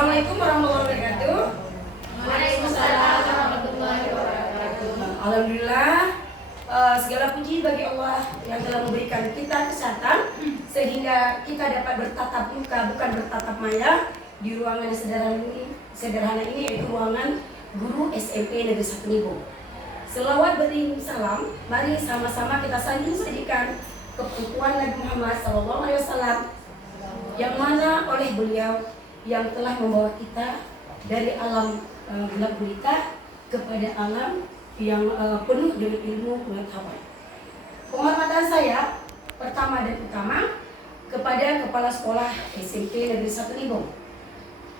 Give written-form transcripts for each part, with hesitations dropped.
Assalamualaikum warahmatullahi wabarakatuh. Waalaikumsalam warahmatullahi wabarakatuh. Alhamdulillah, segala puji bagi Allah yang telah memberikan kita kesehatan sehingga kita dapat bertatap muka bukan bertatap maya di ruangan sederhana ini yaitu ruangan guru SMP Negeri 1 Nibo. Selawat beriring salam, mari sama-sama kita sajikan keputuan Nabi Muhammad SAW yang mana oleh beliau yang telah membawa kita dari alam gelap gulita kepada alam yang penuh dengan ilmu pengetahuan. Penghormatan saya pertama dan utama kepada Kepala Sekolah SMP Negeri 1 Nibo,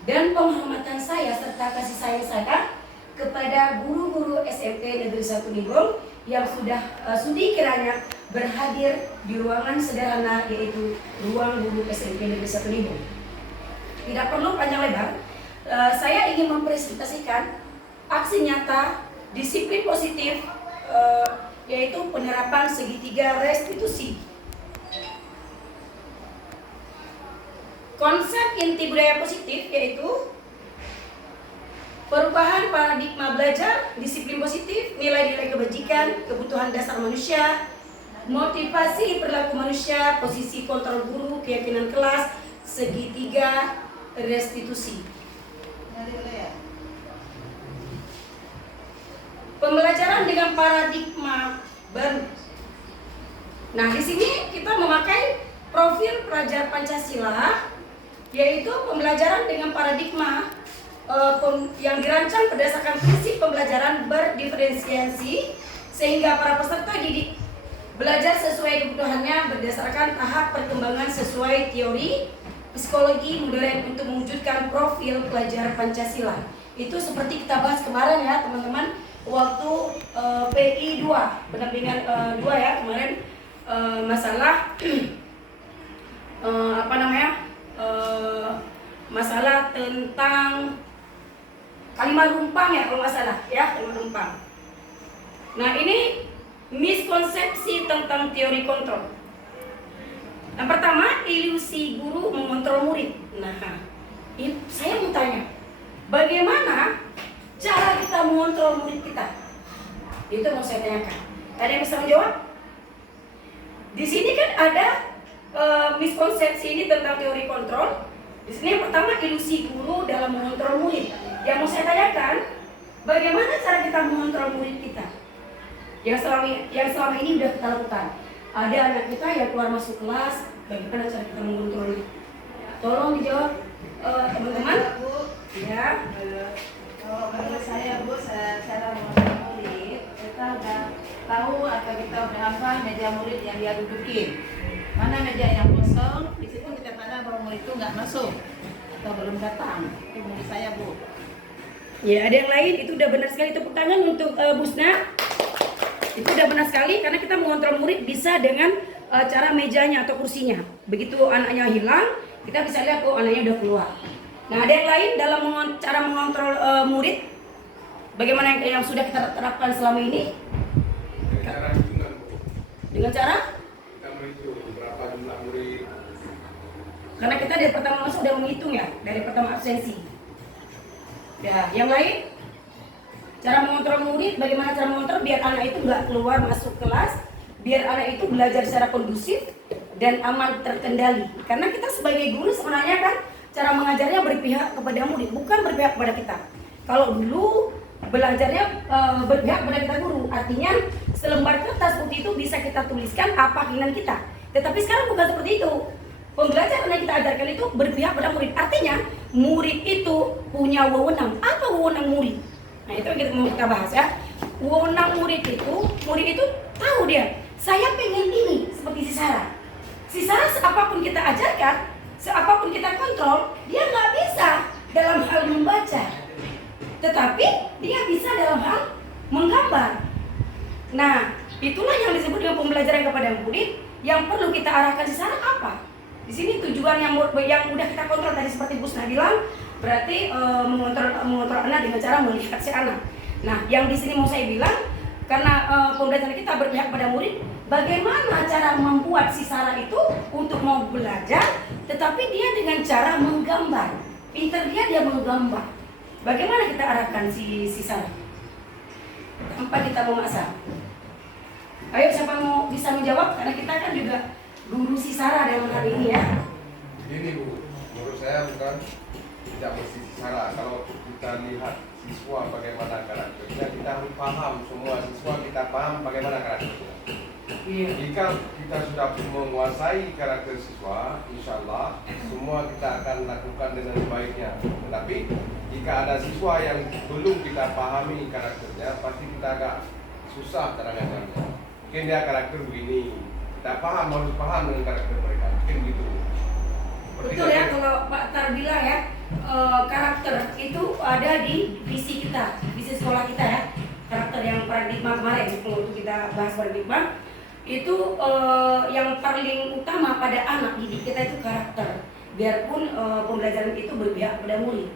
dan penghormatan saya serta kasih sayang saya kepada guru-guru SMP Negeri 1 Nibo yang sudah sudi kiranya berhadir di ruangan sederhana yaitu ruang guru SMP Negeri 1 Nibo. Tidak perlu panjang lebar, saya ingin mempresentasikan aksi nyata disiplin positif yaitu penerapan segitiga restitusi. Konsep inti budaya positif yaitu perubahan paradigma belajar, disiplin positif, nilai-nilai kebajikan, kebutuhan dasar manusia, motivasi perilaku manusia, posisi kontrol guru, keyakinan kelas, segitiga restitusi. Pembelajaran dengan paradigma baru. Nah, di sini kita memakai profil pelajar Pancasila, yaitu pembelajaran dengan paradigma yang dirancang berdasarkan prinsip pembelajaran berdiferensiasi sehingga para peserta didik belajar sesuai kebutuhannya berdasarkan tahap perkembangan sesuai teori psikologi modern untuk mewujudkan profil pelajar Pancasila. Itu seperti kita bahas kemarin ya teman-teman, waktu PI 2, pendampingan 2 ya kemarin, masalah masalah tentang kalimat rumpang ya kalau nggak salah ya, kalimat rumpang. Nah, ini miskonsepsi tentang teori kontrol. Yang pertama, ilusi guru mengontrol murid. Nah, saya mau tanya, bagaimana cara kita mengontrol murid kita? Itu mau saya tanyakan. Ada yang bisa menjawab? Di sini kan ada miskonsepsi ini tentang teori kontrol. Di sini yang pertama, ilusi guru dalam mengontrol murid. Yang mau saya tanyakan, bagaimana cara kita mengontrol murid kita? Yang selama ini sudah kita lakukan. Ada anak kita yang keluar masuk kelas, bagaimana cara kita mengontrol? Tolong dijawab teman-teman. Ya. Kalau menurut saya Bu, cara mengontrol murid, kita udah tahu atau kita udah hafal meja murid yang dia dudukin. Mana meja yang kosong, di situ kita pandang bahwa murid itu nggak masuk atau belum datang. Itu menurut saya Bu. Ya, ada yang lain, itu udah benar sekali, tepuk tangan untuk Busna. Itu udah benar sekali karena kita mengontrol murid bisa dengan cara mejanya atau kursinya. Begitu anaknya hilang, kita bisa lihat oh anaknya udah keluar. Nah, ada yang lain dalam cara mengontrol murid, bagaimana yang sudah kita terapkan selama ini? Dengan cara kita menghitung berapa jumlah murid. Karena kita dari pertama masuk udah menghitung ya, dari pertama absensi. Ya, yang lain? Cara mengontrol murid, bagaimana cara mengontrol biar anak itu nggak keluar masuk kelas, biar anak itu belajar secara kondusif dan aman terkendali. Karena kita sebagai guru sebenarnya kan cara mengajarnya berpihak kepada murid, bukan berpihak kepada kita. Kalau dulu belajarnya berpihak kepada kita guru, artinya selembar kertas putih itu bisa kita tuliskan apa keinginan kita. Tetapi sekarang bukan seperti itu. Pembelajaran yang kita ajarkan itu berpihak pada murid, artinya murid itu punya wewenang. Apa wewenang murid? Nah, itu yang mau kita bahas ya. Wewenang murid itu tahu dia, saya pengen ini seperti si Sarah. Si Sarah seapapun kita ajarkan, seapapun kita kontrol, dia nggak bisa dalam hal membaca, tetapi dia bisa dalam hal menggambar. Nah, itulah yang disebut dengan pembelajaran kepada murid. Yang perlu kita arahkan si Sarah apa? Di sini tujuan yang udah kita kontrol tadi seperti Busna bilang, berarti mengontrol anak dengan cara melihat si anak. Nah, yang di sini mau saya bilang, karena pembelajaran kita berpihak pada murid, bagaimana cara membuat si Sarah itu untuk mau belajar, tetapi dia dengan cara menggambar. pintar dia menggambar. Bagaimana kita arahkan si Sarah tanpa kita memaksa? Ayo siapa mau bisa menjawab, karena kita kan juga guru si Sarah dalam hal ini ya. Ini Bu, menurut saya bukan tidak mesti Sarah. Kalau kita lihat siswa bagaimana karakternya, kita harus paham semua siswa, kita paham bagaimana karakternya. Iya. Jika kita sudah menguasai karakter siswa, insya Allah semua kita akan lakukan dengan baiknya. Tetapi jika ada siswa yang belum kita pahami karakternya, pasti kita agak susah cara ngajarnya. Mungkin dia karakter begini, kita paham, harus paham dengan karakter mereka. Mungkin gitu. Seperti Betul ya, karakter- kalau Pak Tar bilang ya, karakter itu ada di visi kita, visi sekolah kita ya. Karakter yang paradigma kemarin, waktu kita bahas paradigma, itu yang paling utama pada anak didik kita itu karakter. Biarpun pembelajaran itu berpihak pada murid.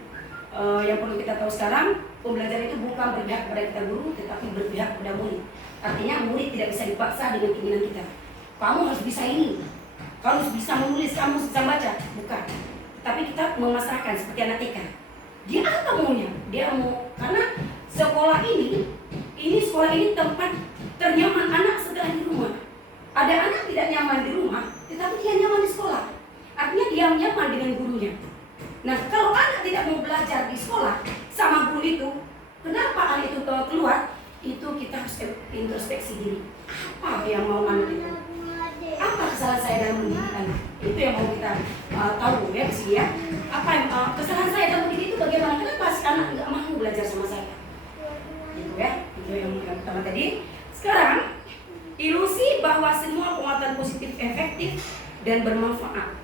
Yang perlu kita tahu sekarang, pembelajaran itu bukan berpihak pada kita guru, tetapi berpihak pada murid. Artinya murid tidak bisa dipaksa dengan keinginan kita. Kamu harus bisa ini, kamu harus bisa menulis, kamu harus bisa baca, bukan. Tapi kita memasrahkan seperti anak TK. Dia apa maunya? Dia mau, karena sekolah ini tempat ternyaman anak setelah di rumah. Ada anak tidak nyaman di rumah, tetapi dia nyaman di sekolah. Artinya dia nyaman dengan gurunya. Nah, kalau anak tidak mau belajar di sekolah sama guru itu, kenapa anak itu keluar? Itu kita harus introspeksi diri. Apa yang mau anak itu? Apa kesalahan saya dalam mendidik anak? Itu yang mau kita tahu ya di sini ya. Apa yang kesalahan saya dalam mendidik itu bagaimana? Kenapa si anak nggak mau belajar sama saya? Gitu ya. Itu yang pertama tadi. Sekarang ilusi bahwa semua penguatan positif efektif dan bermanfaat.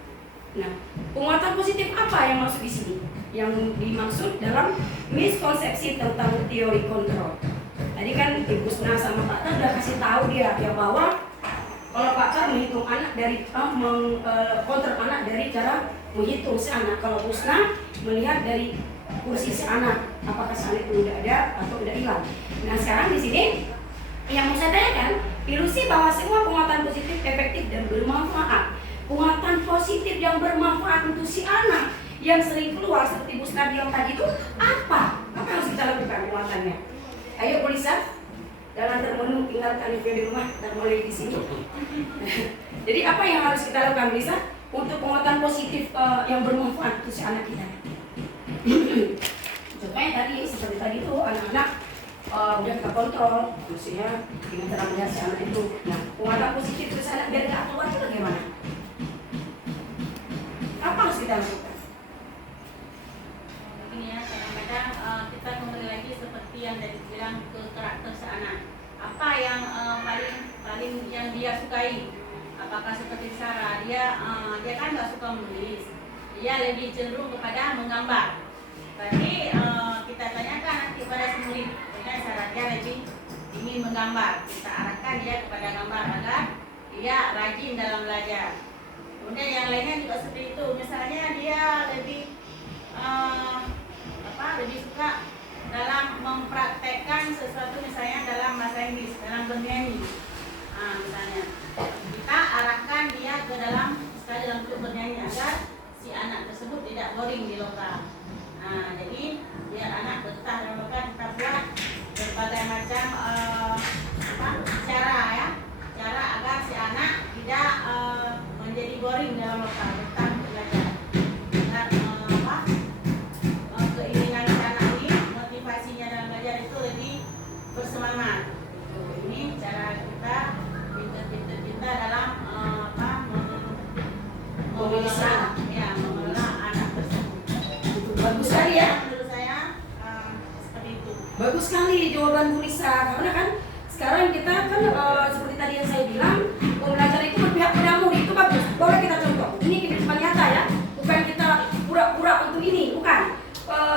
Nah, penguatan positif apa yang masuk di sini? Yang dimaksud dalam miskonsepsi tentang teori kontrol. Tadi kan Ibu Pusna sama Pak Tar udah kasih tahu dia ya bahwa kalau Pak Tar menghitung anak dari kontrol anak dari cara menghitung si anak. Kalau Pusna melihat dari kursi si anak, apakah si anak itu udah ada atau udah hilang. Nah, sekarang di sini yang mau saya tanyakan, ilusi bahwa semua penguatan positif efektif dan bermanfaat. Penguatan positif yang bermanfaat untuk si anak yang sering keluar seperti Bu Pusna bilang tadi itu apa? Apa yang harus kita lakukan penguatannya? Ayo Bu Lisa, jangan termenung tinggalkan Livia di rumah dan mulai di sini. Jadi apa yang harus kita lakukan Bu Lisa untuk penguatan positif yang bermanfaat untuk si anak kita? Contohnya tadi seperti tadi itu anak-anak udah kita kontrol, maksudnya dengan cara melihat si anak itu. Nah, penguatan positif untuk si anak biar nggak keluar itu bagaimana? Apa harus kita lakukan? Ini ya, kadang-kadang kita kembali lagi seperti yang tadi bilang ke karakter seanak. Apa yang paling yang dia sukai? Apakah seperti Sarah? Dia kan nggak suka menulis. Dia lebih cenderung kepada menggambar. Tapi kita tanyakan nanti pada si murid, kemudian Sarah dia lebih ingin menggambar. Kita arahkan dia kepada gambar agar dia rajin dalam belajar. Kemudian yang lainnya juga seperti itu. Misalnya dia lebih lebih suka dalam mempraktekkan sesuatu, misalnya dalam bahasa Inggris, dalam bernyanyi. Misalnya kita arahkan dia ke dalam bentuk bernyanyi agar si anak tersebut tidak boring di lokal. Jadi biar anak betah dalam lokal, kita buat berbagai macam cara ya, cara agar si anak tidak menjadi boring dalam lokal, betah belajar. Keinginan anak ini, motivasinya dalam belajar itu lebih bersemangat. Ini cara kita pintar-pintar dalam mengelola anak tersebut. Itu bagus sekali ya. Menurut saya seperti itu. Bagus sekali jawaban Bu Lisa, karena kan sekarang kita kan seperti tadi yang saya bilang, pembelajaran itu berpihak pada murid, itu bagus. Boleh kita contoh. Ini kehidupan nyata ya, bukan kita pura-pura untuk ini, bukan.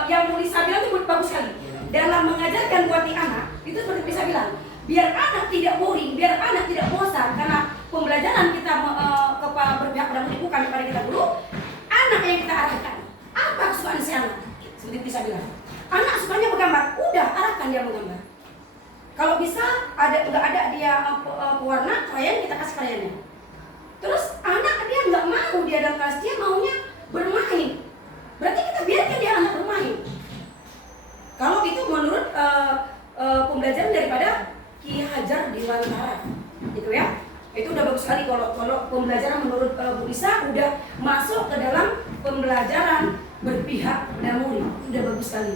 Yang Bu Lisa bilang itu bagus sekali. Dalam mengajarkan buat anak, itu seperti Bu Lisa bilang, biar anak tidak boring, biar anak tidak bosan, karena pembelajaran kita berpihak pada murid, bukan kepada kita guru. Anak yang kita arahkan, apa kesukaan si anak? Seperti Bu Lisa bilang, anak sukanya menggambar, udah arahkan dia menggambar. Kalau bisa nggak ada dia pewarna, krayon, kita kasih krayonnya. Terus anak dia nggak mau dia dalam kelas, dia maunya bermain. berarti kita biarkan dia anak bermain. Kalau itu menurut pembelajaran daripada Ki Hajar Dewantara, gitu ya. Itu udah bagus sekali kalau pembelajaran menurut Bu Isa udah masuk ke dalam pembelajaran berpihak pada murid. Itu udah bagus sekali.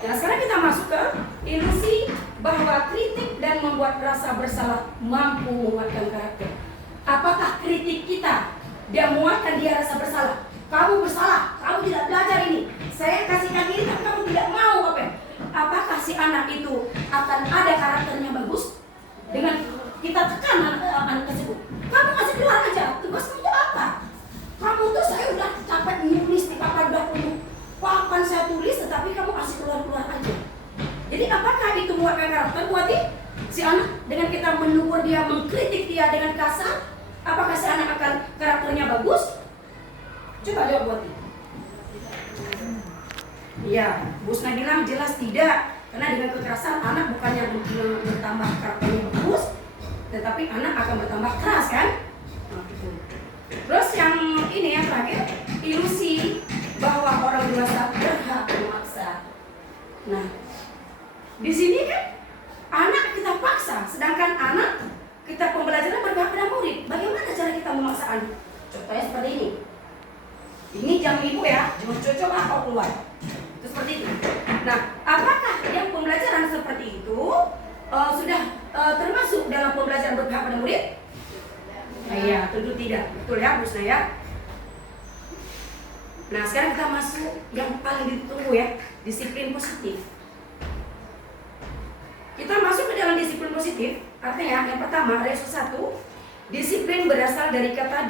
Nah sekarang kita masuk ke ilusi bahwa kritik dan membuat rasa bersalah mampu menguatkan karakter. Apakah kritik kita dia menguatkan dia rasa bersalah? Kamu bersalah, kamu tidak belajar ini. Saya kasihkan ini tapi kamu tidak mau apa? Apakah si anak itu akan ada karakternya bagus? Dengan kita tekan anak tersebut, kamu kasih keluar aja. Tugasmu itu apa? Kamu tuh saya udah capek nulis di papan udah penuh. Papan saya tulis tetapi kamu kasih keluar aja. Jadi apakah itu menguatkan karakter buat si anak? Dengan kita menegur dia, mengkritik dia dengan kasar, apakah si anak akan karakternya bagus? Coba jawab buat dia. Iya, Bu Sna bilang jelas tidak. Karena dengan kekerasan anak bukannya bertambah karakternya bagus, tetapi anak akan bertambah keras kan? Terus yang ini yang terakhir, ilusi bahwa orang dewasa berhak memaksa. Nah, di sini kan anak kita paksa, sedangkan anak kita pembelajaran berpihak pada murid. Bagaimana cara kita memaksa anak? Contohnya seperti ini. Ini jam ibu ya, jam cocok kau keluar. Itu seperti itu. Nah, apakah yang pembelajaran seperti itu sudah termasuk dalam pembelajaran berpihak pada murid? Iya, tentu tidak. Betul ya, Bu Sna ya. Nah, sekarang kita masuk yang paling ditunggu ya, disiplin positif. Kita masuk ke dalam disiplin positif, artinya yang pertama, resiko 1, disiplin berasal dari kata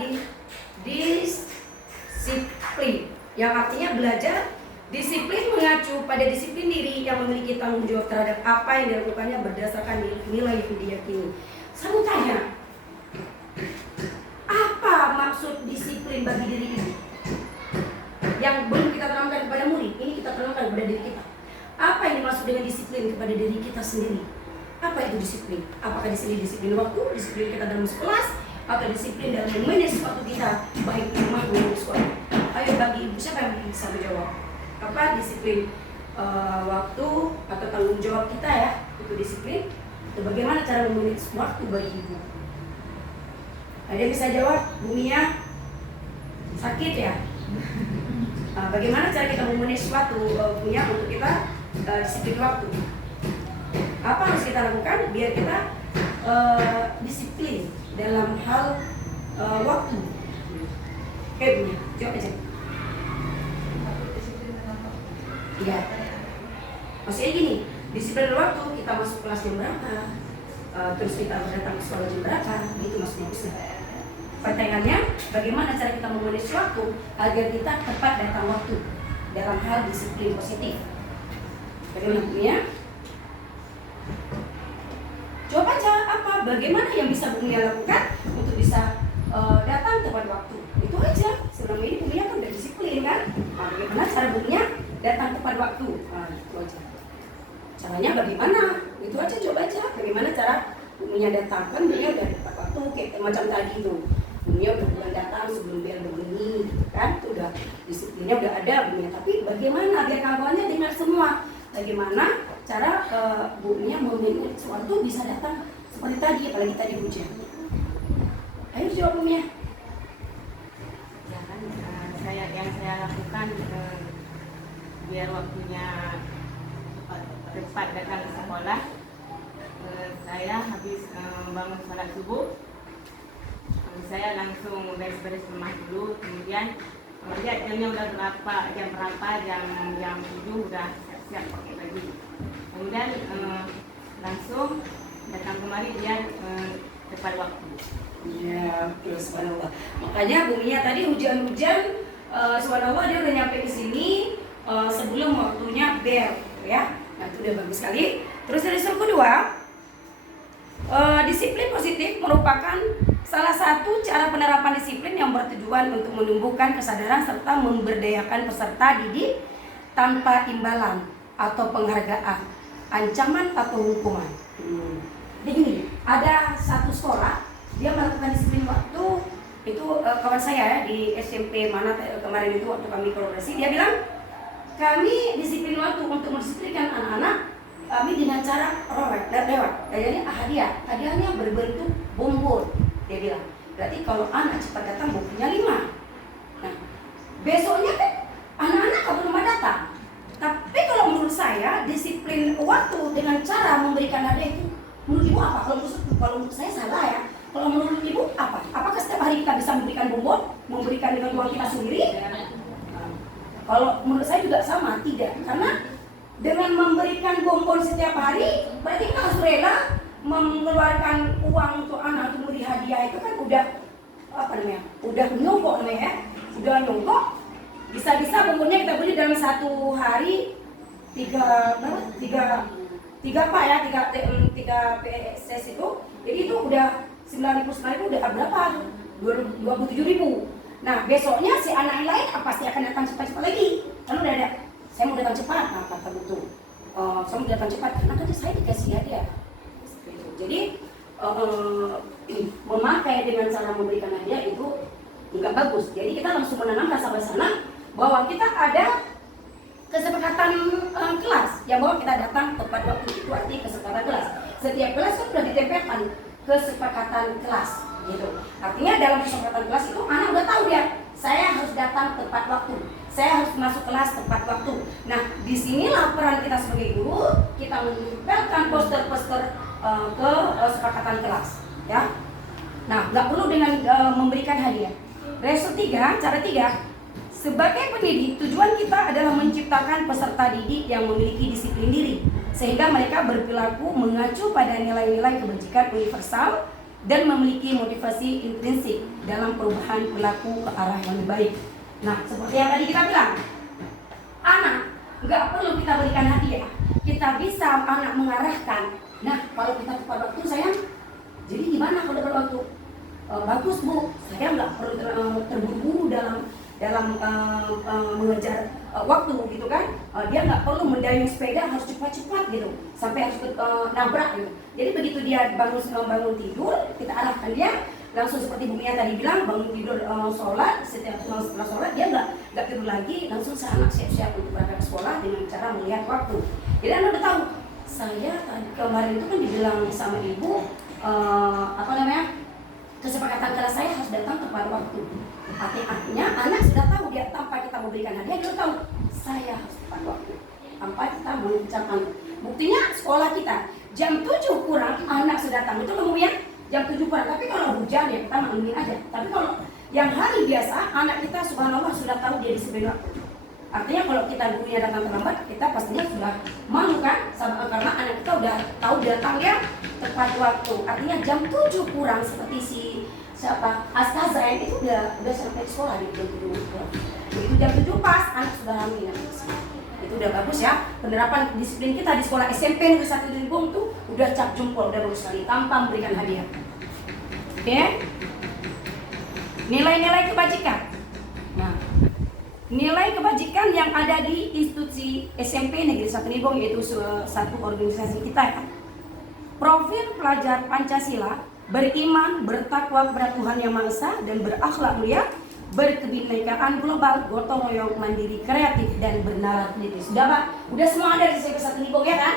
disiplin, yang artinya belajar. Disiplin mengacu pada disiplin diri yang memiliki tanggung jawab terhadap apa yang dilakukannya berdasarkan nilai yang diyakini. Saya mau tanya, apa maksud disiplin bagi diri ini? Yang belum kita terangkan kepada murid, ini kita terangkan kepada diri kita. Apa yang dimaksud dengan disiplin kepada diri kita sendiri? Apa itu disiplin? Apakah di sini disiplin waktu, disiplin kita dalam kelas, atau disiplin dalam memanage waktu kita baik di rumah maupun di sekolah? Ayo bagi ibu, siapa yang bisa menjawab? Apa disiplin waktu atau tanggung jawab kita ya? Itu disiplin. Itu bagaimana cara memanage waktu bagi ibu? Ada yang bisa jawab? Bu Mia sakit ya? Bagaimana cara kita memanage waktu punya untuk kita disiplin waktu? Apa harus kita lakukan biar kita disiplin dalam hal waktu? Oke Bu Mia, jawab aja. Ya, maksudnya gini, disiplin waktu kita masuk kelas jam berapa, terus kita datang ke sekolah jam berapa, itu maksudnya bisa. Pertanyaannya, bagaimana cara kita memanage waktu agar kita tepat datang waktu dalam hal disiplin positif? Bagaimana Bu Mia? Coba aja apa, bagaimana yang bisa Bu Mia lakukan untuk bisa datang tepat waktu? Itu aja. Selama ini Bu Mia kan udah disiplin kan? Bagaimana cara Bu Mia datang tepat waktu? Itu aja. Caranya bagaimana? Itu aja, coba aja. Bagaimana cara Bu Mia datang? Kan Bu Mia udah tepat waktu, kayak macam tadi itu. Bu Mia udah bukan datang sebelum bel berbunyi, kan? Itu udah disiplinnya udah ada Bu Mia. Tapi bagaimana biar kawannya dengar semua? Bagaimana cara Bu Mia memanage waktu bisa datang seperti tadi, apalagi tadi hujan? Ayo jawab Bu Mia. Ya kan, yang saya lakukan biar waktunya cepat datang ke sekolah, saya habis bangun sholat subuh, saya langsung beres-beres rumah dulu, kemudian lihat jamnya udah berapa, jam 7 udah siap pakai baju, kemudian langsung datang kemari biar tepat waktu. Ya, betul, subhanallah. Makanya Bu Mia tadi hujan-hujan, subhanallah dia udah nyampe ke sini sebelum waktunya bel, gitu ya. Nah, itu udah bagus sekali. Terus dari yang kedua, disiplin positif merupakan salah satu cara penerapan disiplin yang bertujuan untuk menumbuhkan kesadaran serta memberdayakan peserta didik tanpa imbalan atau penghargaan, ancaman atau hukuman. Jadi gini, ada satu sekolah dia melakukan disiplin waktu itu kawan saya ya di SMP mana kemarin itu waktu kami kolaborasi, dia bilang kami disiplin waktu untuk mendisiplinkan anak-anak kami dengan cara lewat. Jadi hadiahnya berbentuk bonbon, dia bilang. Berarti kalau anak cepat datang bukunya 5. Nah, besoknya kan anak-anak kalau rumah datang. Tapi kalau menurut saya disiplin waktu dengan cara memberikan hadiah itu menurut ibu apa? Kalau menurut saya salah ya. Kalau menurut ibu apa? Apakah setiap hari kita bisa memberikan bonbon, memberikan dengan uang kita sendiri? Kalau menurut saya juga sama, tidak. Karena dengan memberikan bonbon setiap hari, berarti kita harus rela mengeluarkan uang untuk anak untuk memberi hadiah itu kan udah udah nyogok namanya ya, udah nyogok. Bisa-bisa bonbonnya kita beli dalam satu hari 3 PSS itu, jadi itu udah 9.000 udah berapa? 27.000. Nah besoknya si anak yang lain pasti akan datang cepat-cepat lagi. Karena udah ada, saya mau datang cepat, nah kata betul. Saya mau datang cepat, karena kan saya dikasih hadiah. Jadi memakai dengan cara memberikan hadiah itu nggak bagus. Jadi kita langsung menanam rasa bersalah bahwa kita ada kesepakatan kelas, yang bahwa kita datang tepat waktu, itu artinya kesepakatan kelas. Setiap kelas itu sudah ditempelkan kesepakatan kelas, gitu. Artinya dalam kesepakatan kelas itu anak udah tahu dia, saya harus datang tepat waktu, saya harus masuk kelas tepat waktu. Nah, disinilah peran kita sebagai guru, kita menempelkan poster-poster ke kesepakatan kelas, ya. Nah, nggak perlu dengan memberikan hadiah. Resep 3, cara 3. Sebagai pendidik, tujuan kita adalah menciptakan peserta didik yang memiliki disiplin diri, sehingga mereka berperilaku mengacu pada nilai-nilai kebajikan universal dan memiliki motivasi intrinsik dalam perubahan perilaku ke arah yang lebih baik. Nah, seperti yang tadi kita bilang, anak nggak perlu kita berikan hadiah, kita bisa anak mengarahkan. Nah, kalau kita tepat waktu sayang, jadi gimana kalau tepat waktu? Bagus bu, saya nggak perlu terburu-buru dalam mengejar waktu gitu kan. Dia nggak perlu mendayung sepeda harus cepat-cepat gitu sampai harus nabrak gitu. Jadi begitu dia bangun tidur, kita arahkan dia langsung seperti Bu Mia tadi bilang, bangun tidur sholat, setelah sholat dia nggak tidur lagi, langsung anak siap-siap untuk berangkat ke sekolah dengan cara melihat waktu. Jadi anak udah tahu, saya kemarin itu kan dibilang sama ibu kesepakatan kelas saya harus datang tepat waktu. Artinya anak sudah tahu, dia tanpa kita memberikan hadiah dia tahu saya harus tepat waktu, tanpa kita mengucapkan. Buktinya sekolah kita jam 7 kurang anak sudah datang, itu umumnya jam 7 kurang. Tapi kalau hujan ya kita maklumin aja. Tapi kalau yang hari biasa anak kita subhanallah sudah tahu dia disiplin waktu. Artinya kalau kita gurunya datang terlambat, kita pastinya sudah malu kan, karena anak kita udah tahu datangnya tepat waktu. Artinya jam 7 kurang seperti Astaza itu udah sampai sekolah di jam 7 kurang. Begitu jam 7 pas anak sudah hamil. Itu udah bagus ya. Penerapan disiplin kita di sekolah SMP Negeri 1 Limbung tuh udah cap jempol, udah bagus sekali tanpa memberikan hadiah. Oke? Nilai-nilai kebajikan. Nah, nilai kebajikan yang ada di institusi SMP Negeri 1 Limbung yaitu satu organisasi kita ya. Profil pelajar Pancasila, beriman, bertakwa kepada Tuhan Yang Maha Esa dan berakhlak mulia, berkebinekaan global, gotong royong, mandiri, kreatif dan bernalar kritis. Udah semua ada di SMP 1 Limbung ya kan?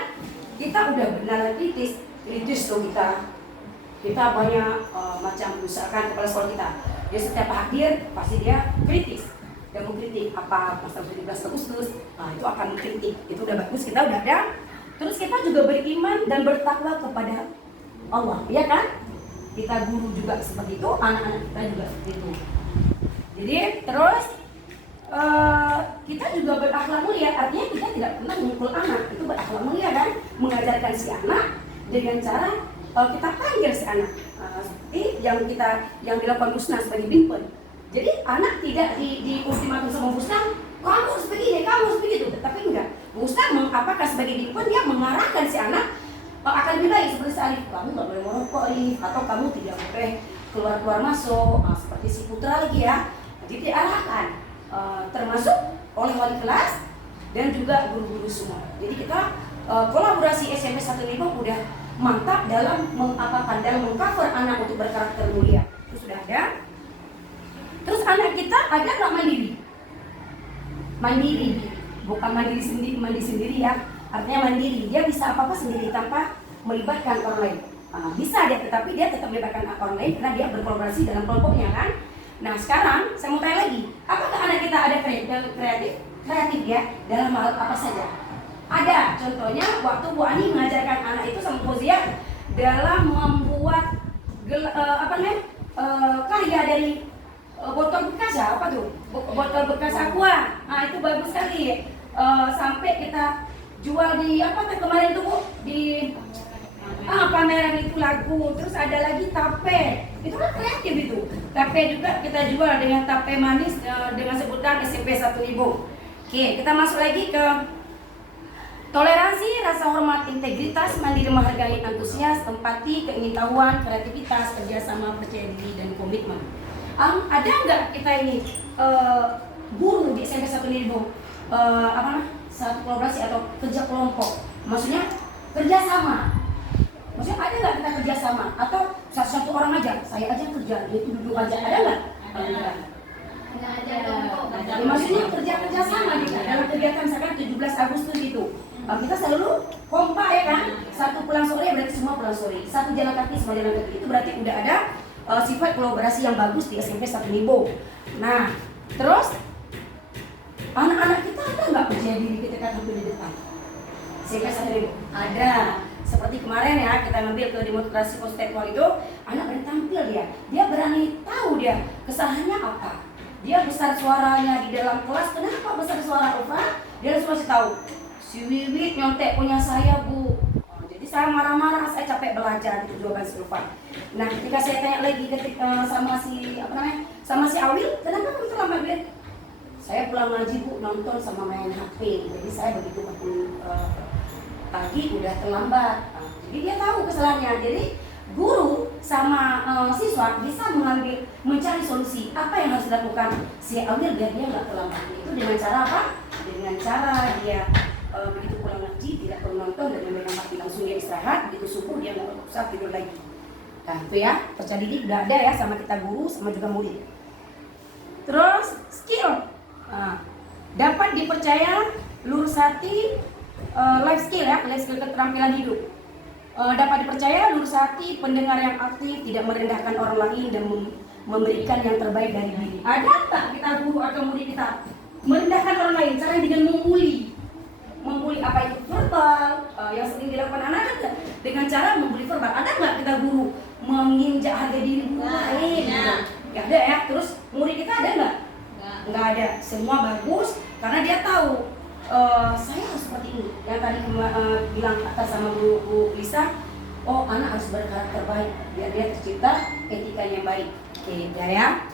Kita udah bernalar kritis loh kita. Kita banyak macam usahakan kepala sekolah kita. Dia setiap hadir pasti dia kritis. Dia mengkritik apa pasal 17 Agustus, itu akan mengkritik. Itu udah bagus, kita udah ada. Terus kita juga beriman dan bertakwa kepada Allah, ya kan? Kita guru juga seperti itu, anak-anak kita juga seperti itu. Jadi terus kita juga berakhlak mulia, artinya kita tidak pernah memukul anak, itu berakhlak mulia kan? Mengajarkan si anak dengan cara kita panggil si anak, seperti yang dilakukan Busna sebagai bimpen. Jadi anak tidak di ultimatum sama Busna, kamu harus begini, kamu harus begitu, tapi enggak. Busna apakah sebagai bimpen dia mengarahkan si anak akan lebih baik, seperti Alif, kamu nggak boleh merokok Alif, atau kamu tidak boleh keluar masuk, seperti si Putra lagi ya. Jadi diarahkan termasuk oleh wali kelas dan juga guru-guru semua. Jadi kita kolaborasi SMP 1 Limbung udah mantap dalam mengcover anak untuk berkarakter mulia. Itu sudah ada. kita ada nggak mandiri? Mandiri, bukan mandi sendiri ya. Artinya mandiri, dia bisa apa-apa sendiri tanpa melibatkan orang lain. Bisa dia, tetapi dia tetap melibatkan orang lain karena dia berkolaborasi dalam kelompoknya kan. Nah sekarang saya mau tanya lagi, apakah anak kita ada kreatif ya dalam hal apa saja? Ada, contohnya waktu Bu Ani mengajarkan anak itu sama Fozia dalam membuat karya dari botol bekas ya, apa tuh? Botol bekas aqua. Nah itu bagus sekali. Sampai kita jual di kemarin tuh Bu, di pameran itu lagu. Terus ada lagi tape. Itu kan kreatif itu. Tape juga kita jual dengan tape manis dengan sebutan SMP 1000. Oke, kita masuk lagi ke toleransi, rasa hormat, integritas, mandiri, menghargai, antusias, empati, keingintahuan, kreativitas, kerjasama, percaya diri, dan komitmen. Ada nggak kita ini guru di SMP 1000 satu kolaborasi atau kerja kelompok? Maksudnya kerjasama. Maksudnya ada nggak kita kerjasama? Atau satu orang aja, saya aja kerja, dia itu duduk aja, ada nggak? Nggak ada kelompok. Maksudnya kerja sama gitu. Dalam kegiatan misalkan 17 Agustus itu. Kita selalu kompak ya kan, satu pulang sore berarti semua pulang sore, satu jalan kaki semua jalan kaki, itu berarti udah ada sifat kolaborasi yang bagus di SMP 1000. Nah terus anak-anak kita ada nggak percaya diri ketika tampil di depan SMP 1000? Ada. Seperti kemarin ya kita ngambil ke demonstrasi kontekstual itu, anak berani tampil dia berani tahu dia kesalahannya apa, dia besar suaranya di dalam kelas. Kenapa besar suara Ova? Dia langsung kasih tahu, si Wiwit nyontek punya saya Bu. Jadi saya marah-marah, saya capek belajar gitu jawaban si Ova. Nah ketika saya tanya lagi sama si Awil, kenapa kamu terlambat Wil? Saya pulang ngaji Bu, nonton sama main HP. Jadi saya begitu pagi udah terlambat. Jadi dia tahu kesalahannya. Jadi guru sama siswa bisa mencari solusi apa yang harus dilakukan si Awil biar dia nggak terlambat. Itu dengan cara apa? Dengan cara dia begitu pulang ngaji tidak perlu nonton dan memberikan waktu langsung dia istirahat, begitu subuh dia nggak usah tidur lagi. Nah itu ya, percaya diri udah ada ya sama kita guru sama juga murid. Terus skill, dapat dipercaya, lurus hati, life skill ya, life skill keterampilan hidup. Dapat dipercaya, lurus hati, pendengar yang aktif, tidak merendahkan orang lain dan memberikan yang terbaik dari diri. Ada tak kita guru atau murid kita merendahkan orang lain? Caranya dengan membuli apa itu verbal, yang sering dilakukan anak kan dengan cara membuli verbal. Ada nggak kita guru menginjak harga diri guru lain? Nggak ada ya. Terus murid kita ada nggak? Nggak ada. Semua bagus karena dia tahu saya harus seperti ini. Yang tadi bilang atas sama Bu Lisa, oh anak harus berkarakter baik biar dia tercipta etikanya baik. Oke, ya.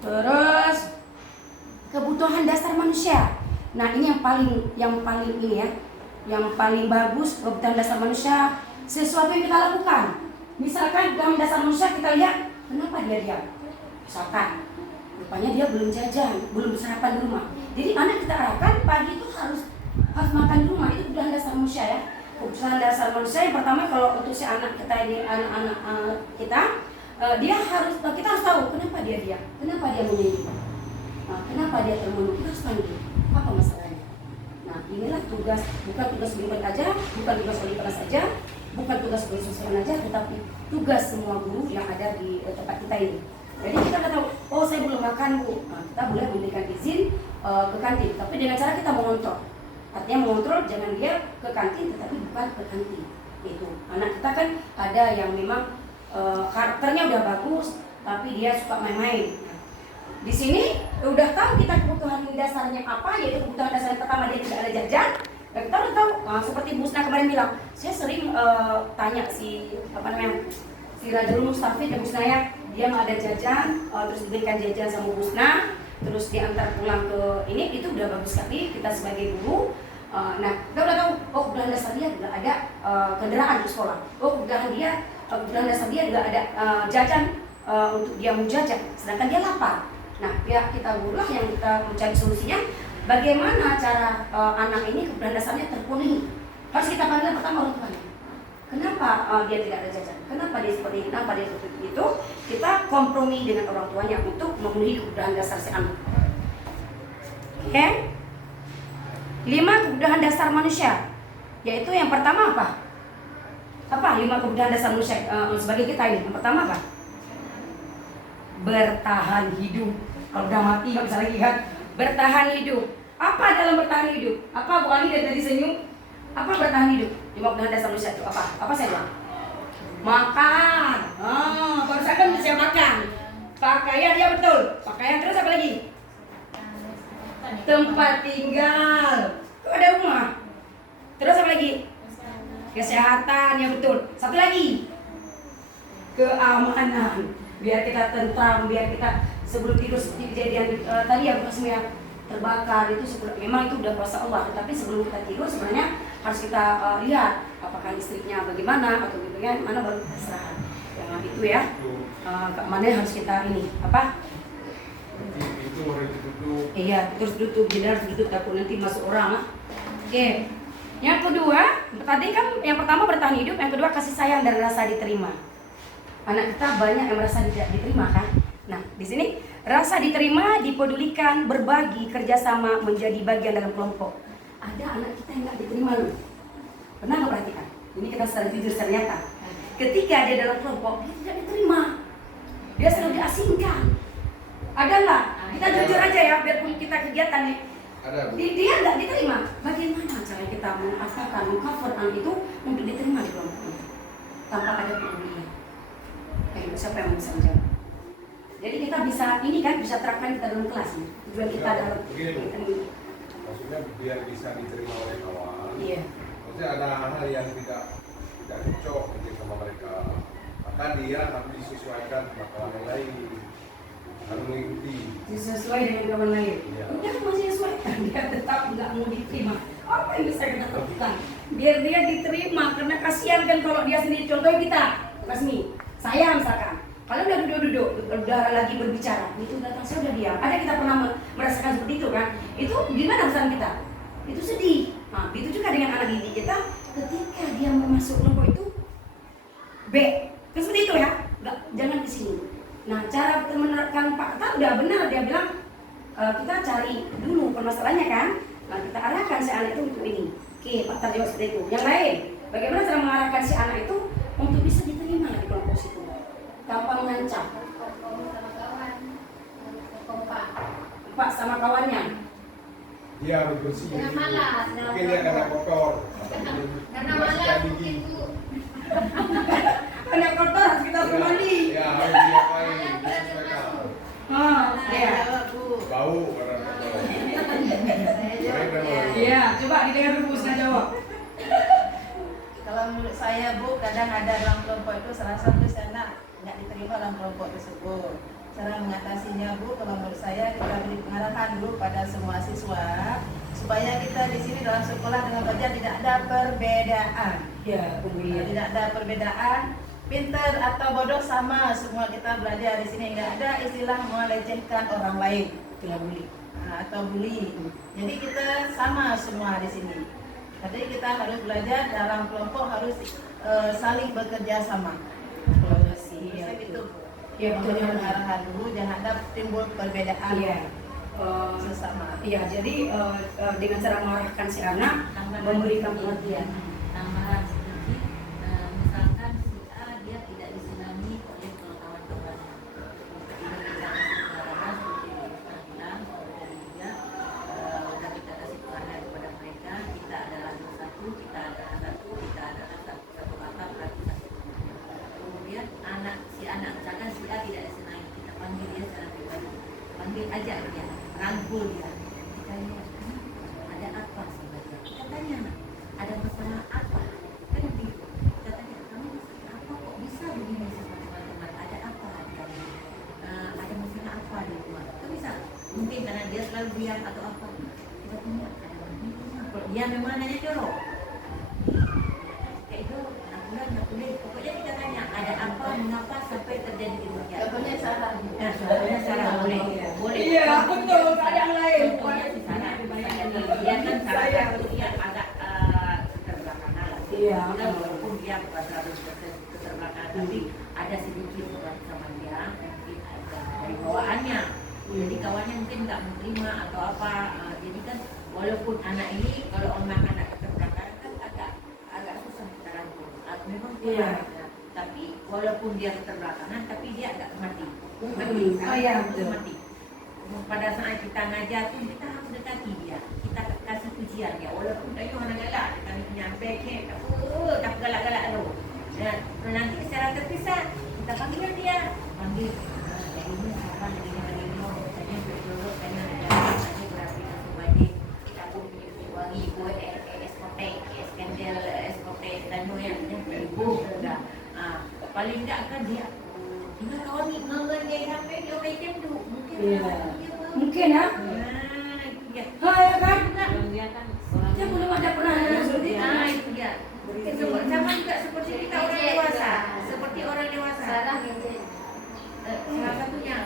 Terus kebutuhan dasar manusia. Nah ini yang paling ini ya, yang paling bagus kebutuhan dasar manusia, sesuatu yang kita lakukan. Misalkan dalam dasar manusia kita lihat, kenapa dia diam? Misalkan, rupanya dia belum jajan, belum sarapan di rumah. Jadi anak kita arahkan pagi itu harus makan di rumah. Itu kebutuhan dasar manusia ya. Kebutuhan dasar manusia yang pertama kalau untuk si anak kita ini, anak-anak kita, kita harus tahu kenapa dia diam, kenapa dia menyanyi, kenapa dia termenung. Kita harus panggil. Apa masalahnya? Nah inilah tugas, bukan tugas bimbel aja, bukan tugas wali kelas aja, bukan tugas guru sosial aja, tetapi tugas semua guru yang ada di tempat kita ini. Jadi kita nggak tahu, oh saya belum makan Bu, kita boleh memberikan izin ke kantin, tapi dengan cara kita mengontrol. Artinya mengontrol jangan dia ke kantin, tetapi bukan ke kantin. Itu anak kita kan ada yang memang karakternya udah bagus, tapi dia suka main-main. Di sini udah tahu kita kebutuhan dasarnya apa, yaitu kebutuhan dasar yang pertama dia tidak ada jajan. Dan kita udah tahu, seperti Bu Husna kemarin bilang, saya sering tanya si Rajul Mustafid dan Bu Husna ya, dia nggak ada jajan, terus diberikan jajan sama Bu Husna, terus diantar pulang ke ini, itu udah bagus sekali kita sebagai guru. Nah kita udah tahu, oh kebutuhan dasar dia nggak ada kendaraan di sekolah, oh kebutuhan dasar dia nggak ada jajan untuk dia mau jajan, sedangkan dia lapar. Nah, pihak kita guru lah yang kita mencari solusinya. Bagaimana cara anak ini kebutuhan dasarnya terpenuhi? Harus kita panggil pertama orang tuanya. Kenapa dia tidak ada jajan? Kenapa dia seperti itu? Kenapa dia seperti itu? Kita kompromi dengan orang tuanya untuk memenuhi kebutuhan dasar si anak. Oke? 5 kebutuhan dasar manusia. Yaitu yang pertama apa? Apa 5 kebutuhan dasar manusia sebagai kita ini? Yang pertama apa? Bertahan hidup. Kalau udah mati nggak bisa lagi kan? Bertahan hidup. Apa dalam bertahan hidup? Apa Bu Ali dari tadi senyum? Apa bertahan hidup? 5 kebutuhan dasar manusia itu apa? Apa saya bilang? Makan. Baru saya kan mesti makan. Pakaian, ya betul. Pakaian, terus apa lagi? Tempat tinggal. Itu ada rumah. Terus apa lagi? Kesehatan, ya betul. Satu lagi. Keamanan. Biar kita tentram, biar kita sebelum tidur seperti kejadian tadi yang semuanya terbakar itu memang itu udah kuasa Allah. Tapi sebelum kita tidur sebenarnya harus kita lihat apakah listriknya bagaimana atau bagaimana, mana baru kita serahkan. Yang itu ya. Mana harus kita ini apa? Itu harus ditutup. Iya, terus tutup, jadi harus ditutup takut nanti masuk orang. Oke. Yang kedua, tadi kan yang pertama bertahan hidup, yang kedua kasih sayang dan rasa diterima. Anak kita banyak yang merasa tidak diterima kan? Nah, di sini rasa diterima, dipedulikan, berbagi, kerjasama, menjadi bagian dalam kelompok. Ada anak kita yang nggak diterima loh. Pernah nggak perhatikan? Ini kita secara jujur ternyata. Ketika dia dalam kelompok, dia tidak diterima. Dia selalu diasingkan. Ada nggak? Kita jujur aja ya, biarpun kita kegiatan nih. Ada. Dia nggak diterima. Bagaimana cara kita mengatakan, mengcover anak itu untuk diterima di kelompoknya tanpa ada pedulian? Siapa yang bisa menjawab? Jadi kita bisa ini kan bisa terapkan kita dalam kelas nih. Tujuan kita Ya, dalam begini, maksudnya biar bisa diterima oleh kawan. Iya. Maksudnya ada hal yang tidak cocok gitu sama mereka. Maka dia harus disesuaikan sama kawan yang lain. Harus mengikuti. Sesuai dengan kawan lain. Iya. Udah masih sesuai. Dia tetap nggak mau diterima. Apa yang bisa kita lakukan? Biar dia diterima karena kasihan kan kalau dia sendiri. Contohnya kita, Kasmi. Saya misalkan, kalian udah duduk-duduk, udah lagi berbicara, itu datang saya udah diam. Ada kita pernah merasakan seperti itu kan? Itu gimana pesan kita? Itu sedih. Nah, itu juga dengan anak didik kita, ketika dia mau masuk kelompok itu, B, kan seperti itu ya? Nggak, jangan ke sini. Nah, cara menerapkan Pak Tar udah benar, dia bilang kita cari dulu permasalahannya kan? Nah, kita arahkan si anak itu untuk ini. Oke, Pak Tar jawab seperti itu. Yang lain, bagaimana cara mengarahkan si anak itu untuk bisa diterima di kelompok situ tanpa mengancam? Pak sama kawannya. Dia harus bersih. Jangan malas. Mungkin dia kena kotor. Karena malas mungkin Bu. Kena kotor harus kita harus mandi. Ya harus diapain? Disesuaikan. Ya. Jawab Bu. Bau karena kotor. Saya jawab ya. Iya, coba didengar dulu Busna jawab. Kalau menurut saya Bu, kadang ada dalam kelompok itu salah satu anak nggak diterima dalam kelompok tersebut. Cara mengatasinya Bu, kalau menurut saya kita beri pengarahan dulu pada semua siswa supaya kita di sini dalam sekolah dengan belajar tidak ada perbedaan. Ya, kemudian Tidak ada perbedaan, pintar atau bodoh sama, semua kita belajar di sini. Nggak ada istilah melecehkan orang lain, itulah bully. atau bully. Jadi kita sama semua di sini. Jadi kita harus belajar dalam kelompok harus saling bekerja sama. Kolaborasi. Bisa gitu. Ya, betul. Jangan arahan dulu, jangan ada timbul perbedaan Iya. sesama. Iya, jadi dengan cara mengarahkan si anak memberikan pengertian. Tambahan sedikit, misalkan si A dia tidak disenangi oleh kawan-kawannya. Tidak kita kasih pengarahan seperti yang kita bilang, dari juga sudah kita kasih pengarahan kepada mereka. Kita adalah satu, kita adalah satu, kita adalah satu atap lagi satu. Kemudian si anak misalkan si A tidak disenangi, kita panggil dia secara pribadi, panggil aja dia, rangkul dia. Kita lihat ada apa sebenarnya? Kita tanya, ada masalah apa? Kan nanti kita tanya, kamu masalah apa kok bisa begini sama teman-teman? Ada apa kamu? Ada masalah apa di rumah? Kan bisa, mungkin karena dia selalu diam atau apa? Kita tanya, ada begini rumah. Kalau dia memang nanya jorok, kayak itu, nggak boleh. Pokoknya kita tanya, ada apa, mengapa sampai terjadi demikian? Contohnya salah. Contohnya Sarah boleh, boleh. Iya, betul. Ada yang lain. Contohnya si Sarah, dia kan Sarah itu dia agak terbelakangan lah. Iya. Walaupun dia bukan Iya. Nah, tapi walaupun dia keterbelakangan, tapi dia agak mati. Oh iya, betul. Mati. Pada saat kita ngajar pun kita harus dekati dia, kita kasih pujian dia. Walaupun tanya orang galak, kami nyampe ke, tak galak-galak tu. Dan nanti secara terpisah kita panggil dia, panggil. Jadi ini apa lagi mau tanya betul karena ada berapa satu balik kita pun wangi buat eskote, eskandal eskote dan yang ibu sudah. Paling tak kan dia tinggal kawan ni ngangan dia sampai dia macam tu mungkin. Iya. Mungkin ya. Itu dia. Ya kan? Dia kan Dia belum ada pernah seperti itu. itu dia. Sama juga seperti kita orang dewasa, seperti orang dewasa. Salah gitu. Salah satunya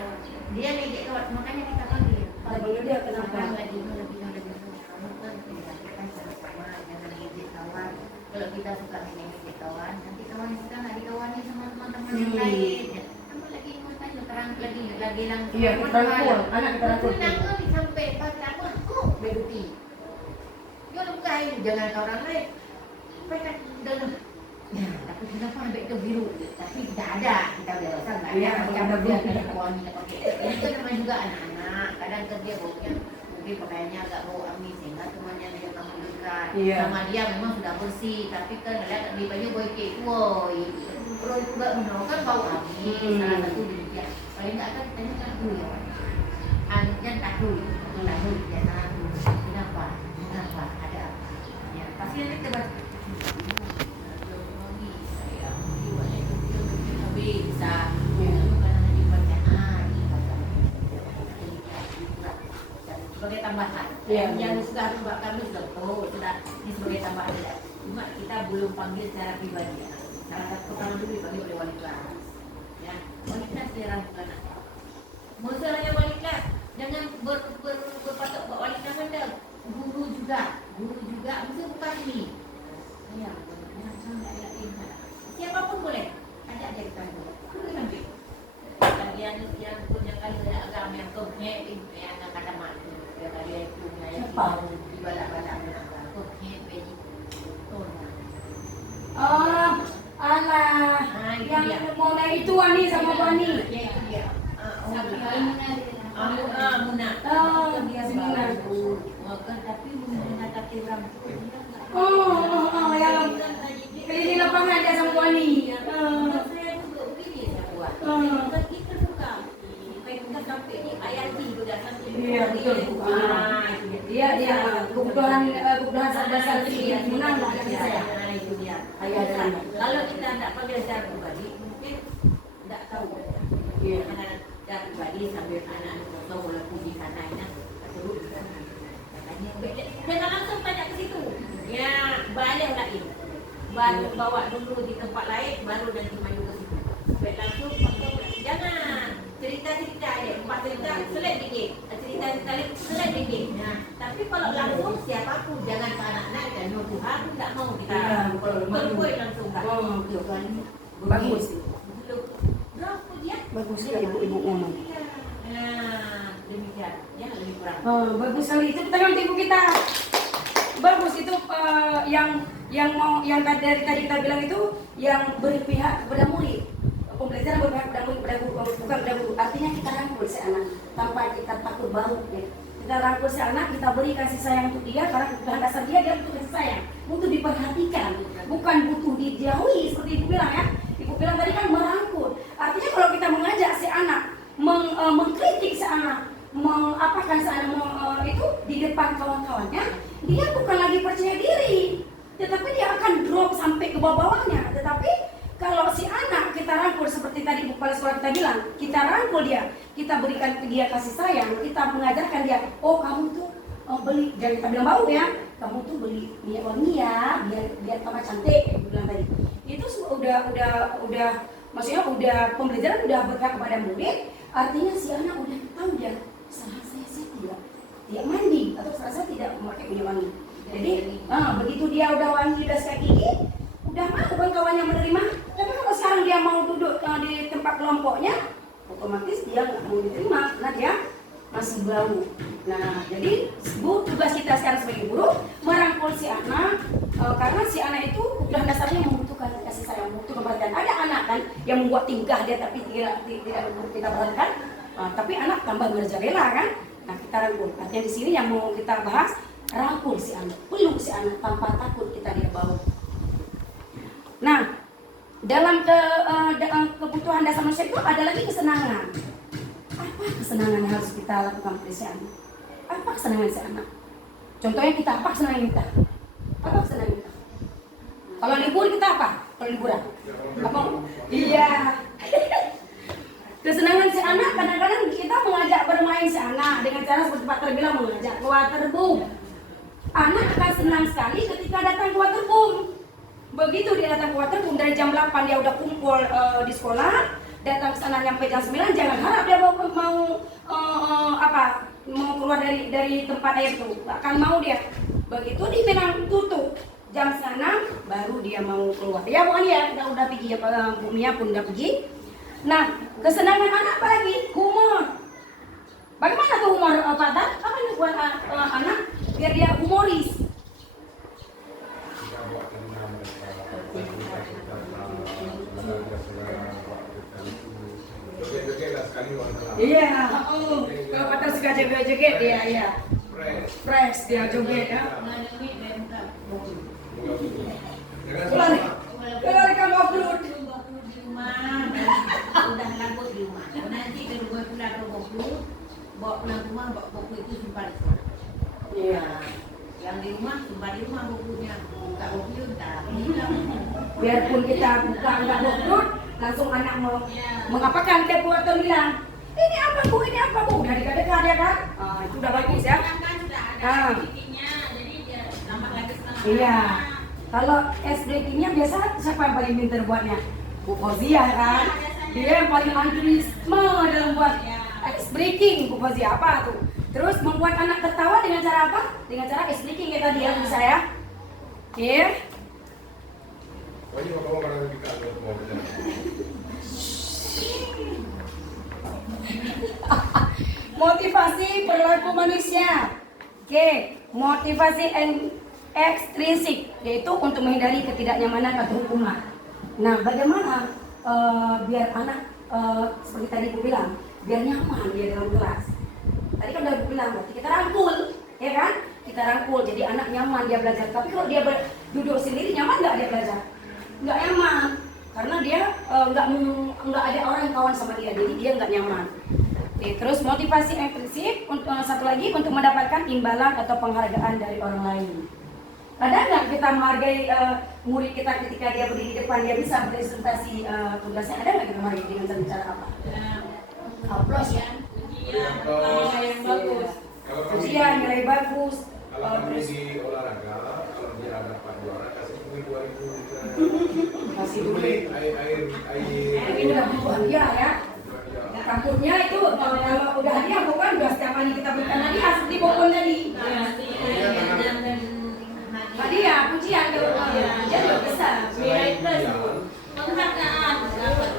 dia ngejek kawan, makanya kita panggil. Panggil dia kenapa? Kamu lagi kamu kan kita sama-sama jangan ngejek kawan. Kalau kita suka ngejek kawan, nanti kawan kita nggak dikawani sama teman-teman yang lain. Kamu lagi mau tanya terang lagi lang. Iya, kita rangkul, anak kita rangkul. Nanti sampai pada aku berhenti. Jangan ke orang lain. Mereka dalam. Ya, tapi kenapa ambil itu biru? Tapi tidak ada. Kita udah rasa nggak ada. Iya, Macam ada dia biru. ada wangi pakai. Ini kan namanya juga anak-anak. Kadang kerja baunya mungkin pakaiannya agak bau amis sehingga temannya dia memang mendekat. Iya. Sama dia memang sudah bersih. Tapi kan lihat di baju boy cake, woi. Kalau juga kan bau amis. Salah satu demikian. Paling nggak kan kita tak dulu ya. Anaknya tak dulu. Tak dulu dia tak dulu. Kenapa? Kenapa? Ada apa? Ya, pasti nanti kita bisa sebagai tambahan. Yang sudah kami sudah tahu sudah ini sebagai tambahan. Cuma kita belum panggil secara pribadi. Salah satu pertama dulu dipanggil oleh wali kelas. Ya, wali kelas dia rangkukan anak. Masalahnya wali kelas jangan berpatok buat wali kelas anda. Guru juga mesti bukan ini. Ya, siapapun boleh. Ada aja kita dulu. Dulu nanti. Yang punya kali agama yang kohnya yang kata mak. Dia kali itu yang di balak-balak menangkap kohnya beli. Oh, alah. Yang mau naik itu Wani sama Wani. Ya itu dia. Muna. Oh, Dia si Muna. kan tapi Muna tapi orang Oh, yang keliling lapangan dia sama Wani. saya juga begini saya buat. Kan kita suka. Kita sampai ni ayat ni sudah sampai. Iya, betul. Dia kebutuhan dasar dia menang anak saya. Itu dia. Ayah dan Kalau kita tidak panggil secara pribadi, mungkin tidak tahu. Iya. Anak secara pribadi sambil anak-anak tahu walaupun di sana ini terus katanya jangan langsung tanya ke situ. Ya balik lagi. Baru bawa dulu di tempat lain, baru nanti maju ke situ. Sampai langsung jangan cerita-cerita aja, empat cerita selek dikit, cerita-cerita lain selek dikit. Nah, tapi kalau langsung siapapun jangan ke anak-anak dan Tuhan tidak mau kita berkuih langsung kan. Oh, betul. Bagus. Berapa dia? Bagus ya ibu-ibu ngomong. Nah, demikian. Ya lebih kurang. Oh, bagus sekali itu pertanyaan ibu kita. Bagus itu yang dari tadi kita bilang itu yang berpihak kepada murid. Pembelajaran berpihak kepada murid, bukan kepada guru. Artinya kita rangkul si anak tanpa kita takut bau. Ya. Kita rangkul si anak, kita beri kasih sayang untuk dia karena kebutuhan dasar dia butuh kasih sayang, butuh diperhatikan, bukan butuh dijauhi seperti ibu bilang ya. Ibu bilang tadi kan merangkul. Artinya kalau kita mengajak si anak, mengkritik si anak, mengapakan si anak itu di depan kawan-kawannya, dia bukan lagi percaya diri, tetapi dia akan drop sampai ke bawah-bawahnya. Tetapi kalau si anak kita rangkul seperti tadi ibu kepala sekolah kita bilang, kita rangkul dia, kita berikan dia kasih sayang, kita mengajarkan dia, oh kamu tuh beli, jangan kita bilang bau ya, kamu tuh beli minyak wangi ya, biar tambah cantik, ibu bilang tadi. Itu udah maksudnya udah pembelajaran udah berkah kepada murid, artinya si anak udah tahu dia salah saya tidak mandi atau salah saya tidak memakai minyak wangi. Jadi begitu dia udah wangi, udah sikat gigi, udah mau kawan-kawannya menerima. Tapi kalau sekarang dia mau duduk di tempat kelompoknya, otomatis dia nggak mau diterima karena dia masih bau. Nah, jadi tugas kita sekarang sebagai guru merangkul si anak karena si anak itu udah dasarnya membutuhkan kasih kasih sayang, butuh perhatian. Ada anak kan yang membuat tingkah dia tapi tidak kita perhatikan. Tapi anak tambah merajalela kan. Nah kita rangkul. Artinya di sini yang mau kita bahas, rangkul si anak, peluk si anak tanpa takut kita dia bawa. Nah dalam kebutuhan dasar manusia itu ada lagi kesenangan. Apa kesenangan yang harus kita lakukan pada si anak? Apa kesenangan si anak? Contohnya kita, apa kesenangan kita? Apa kesenangan kita? Kalau libur kita apa? Kalau liburan? Apa? Iya. Kesenangan si anak kadang-kadang kita mengajak bermain si anak dengan cara seperti Pak terbilang mengajak ke waterboom. Anak akan senang sekali ketika datang ke waterboom. Begitu dia datang ke waterboom dari jam 8 dia udah kumpul di sekolah, datang ke sana nyampe jam 9, jangan harap dia mau keluar dari tempat air itu. Akan mau dia. Begitu di Minang tutup jam 6 baru dia mau keluar. Ya bukan ya, kita udah pergi ya, Bu Mia pun udah pergi. Nah, kesenangan anak apa lagi? Humor. Bagaimana tuh humor Pak Tan? Apa yang buat anak biar dia humoris? Iya, kalau Pak Tan suka joget-joget dia ya. Fresh dia joget ya. Keluar kamu upload. Udah ngangkut di rumah. Nanti kalau gue pulang ke Boklu, bawa pulang rumah, bawa Boklu itu simpan di sana. Iya. Yang di rumah simpan di rumah Boklunya. Buka Boklu tak. Biarpun kita buka enggak upload, langsung anak mau mengapakan dia buat bilang, ini apa bu, ini apa bu, udah dekat-dekat ya kan? Itu udah bagus ya. Kan sudah ada sedikitnya, jadi dia tambah lagi setengah. Iya. Kalau es breakingnya biasa siapa yang paling pintar buatnya? Bu Fauzia kan? Dia yang paling altruisme dalam buat ice breaking. Bu Fauzia apa tuh? Terus membuat anak tertawa dengan cara apa? Dengan cara ice breaking kayak tadi ya Bu saya. Oke. Motivasi perilaku manusia. Oke, motivasi ekstrinsik yaitu untuk menghindari ketidaknyamanan atau hukuman. Nah, bagaimana biar anak seperti tadi aku bilang, biar nyaman dia dalam kelas. Tadi kan udah aku bilang, berarti kita rangkul, ya kan? Kita rangkul, jadi anak nyaman dia belajar. Tapi kalau dia duduk sendiri, nyaman nggak dia belajar? Nggak nyaman, karena dia nggak ada orang yang kawan sama dia, jadi dia nggak nyaman. Oke, terus motivasi ekstrinsik untuk satu lagi untuk mendapatkan imbalan atau penghargaan dari orang lain. Ada nggak kita menghargai murid kita ketika dia berdiri di depan, dia bisa presentasi tugasnya? Ada nggak kita menghargai dengan cara apa? Aplaus ya. Yang bagus. Ujian nilai bagus. Kalau kami di olahraga, kalau dia dapat juara kasih duit 2.000. Kasih duit. Air. Ini udah hadiah ya. Takutnya itu kalau udah hadiah bukan udah setiap kali kita berikan hadiah seperti Bokon tadi. Hadiah, pujian kalau jadi bisa. Nilai plus. Penghargaan dapat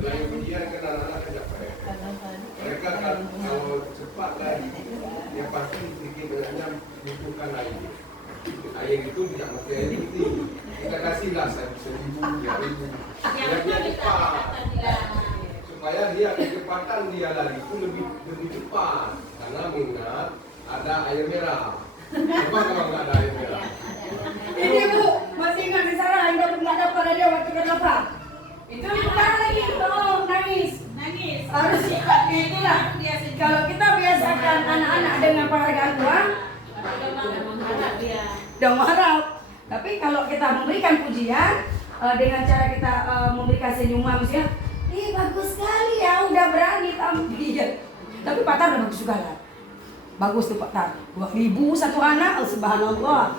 Selain ujian kan anak-anak capek. Mereka kan kalau cepat lari, dia pasti sedikit banyaknya butuhkan air. Air itu tidak mesti air putih. Kita kasihlah 1.000, 2.000. yang Biar dia cepat. tidak. Supaya dia kecepatan dia lari itu lebih cepat. Karena mengingat ada air merah. Coba kalau nggak ada air merah. Ini Bu, masih ingat di sana yang nggak dapat hadiah waktu kenapa? Itu parah lagi, nangis. Harus itulah. Kalau kita biasakan anak-anak dengan penghargaan uang, udah mengharap. Tapi kalau kita memberikan pujian dengan cara kita memberikan senyuman, misalnya, bagus sekali ya, udah berani tampil. Tapi Pak Tar udah bagus juga lah. Bagus tuh Pak Tar. 2.000 satu anak, subhanallah.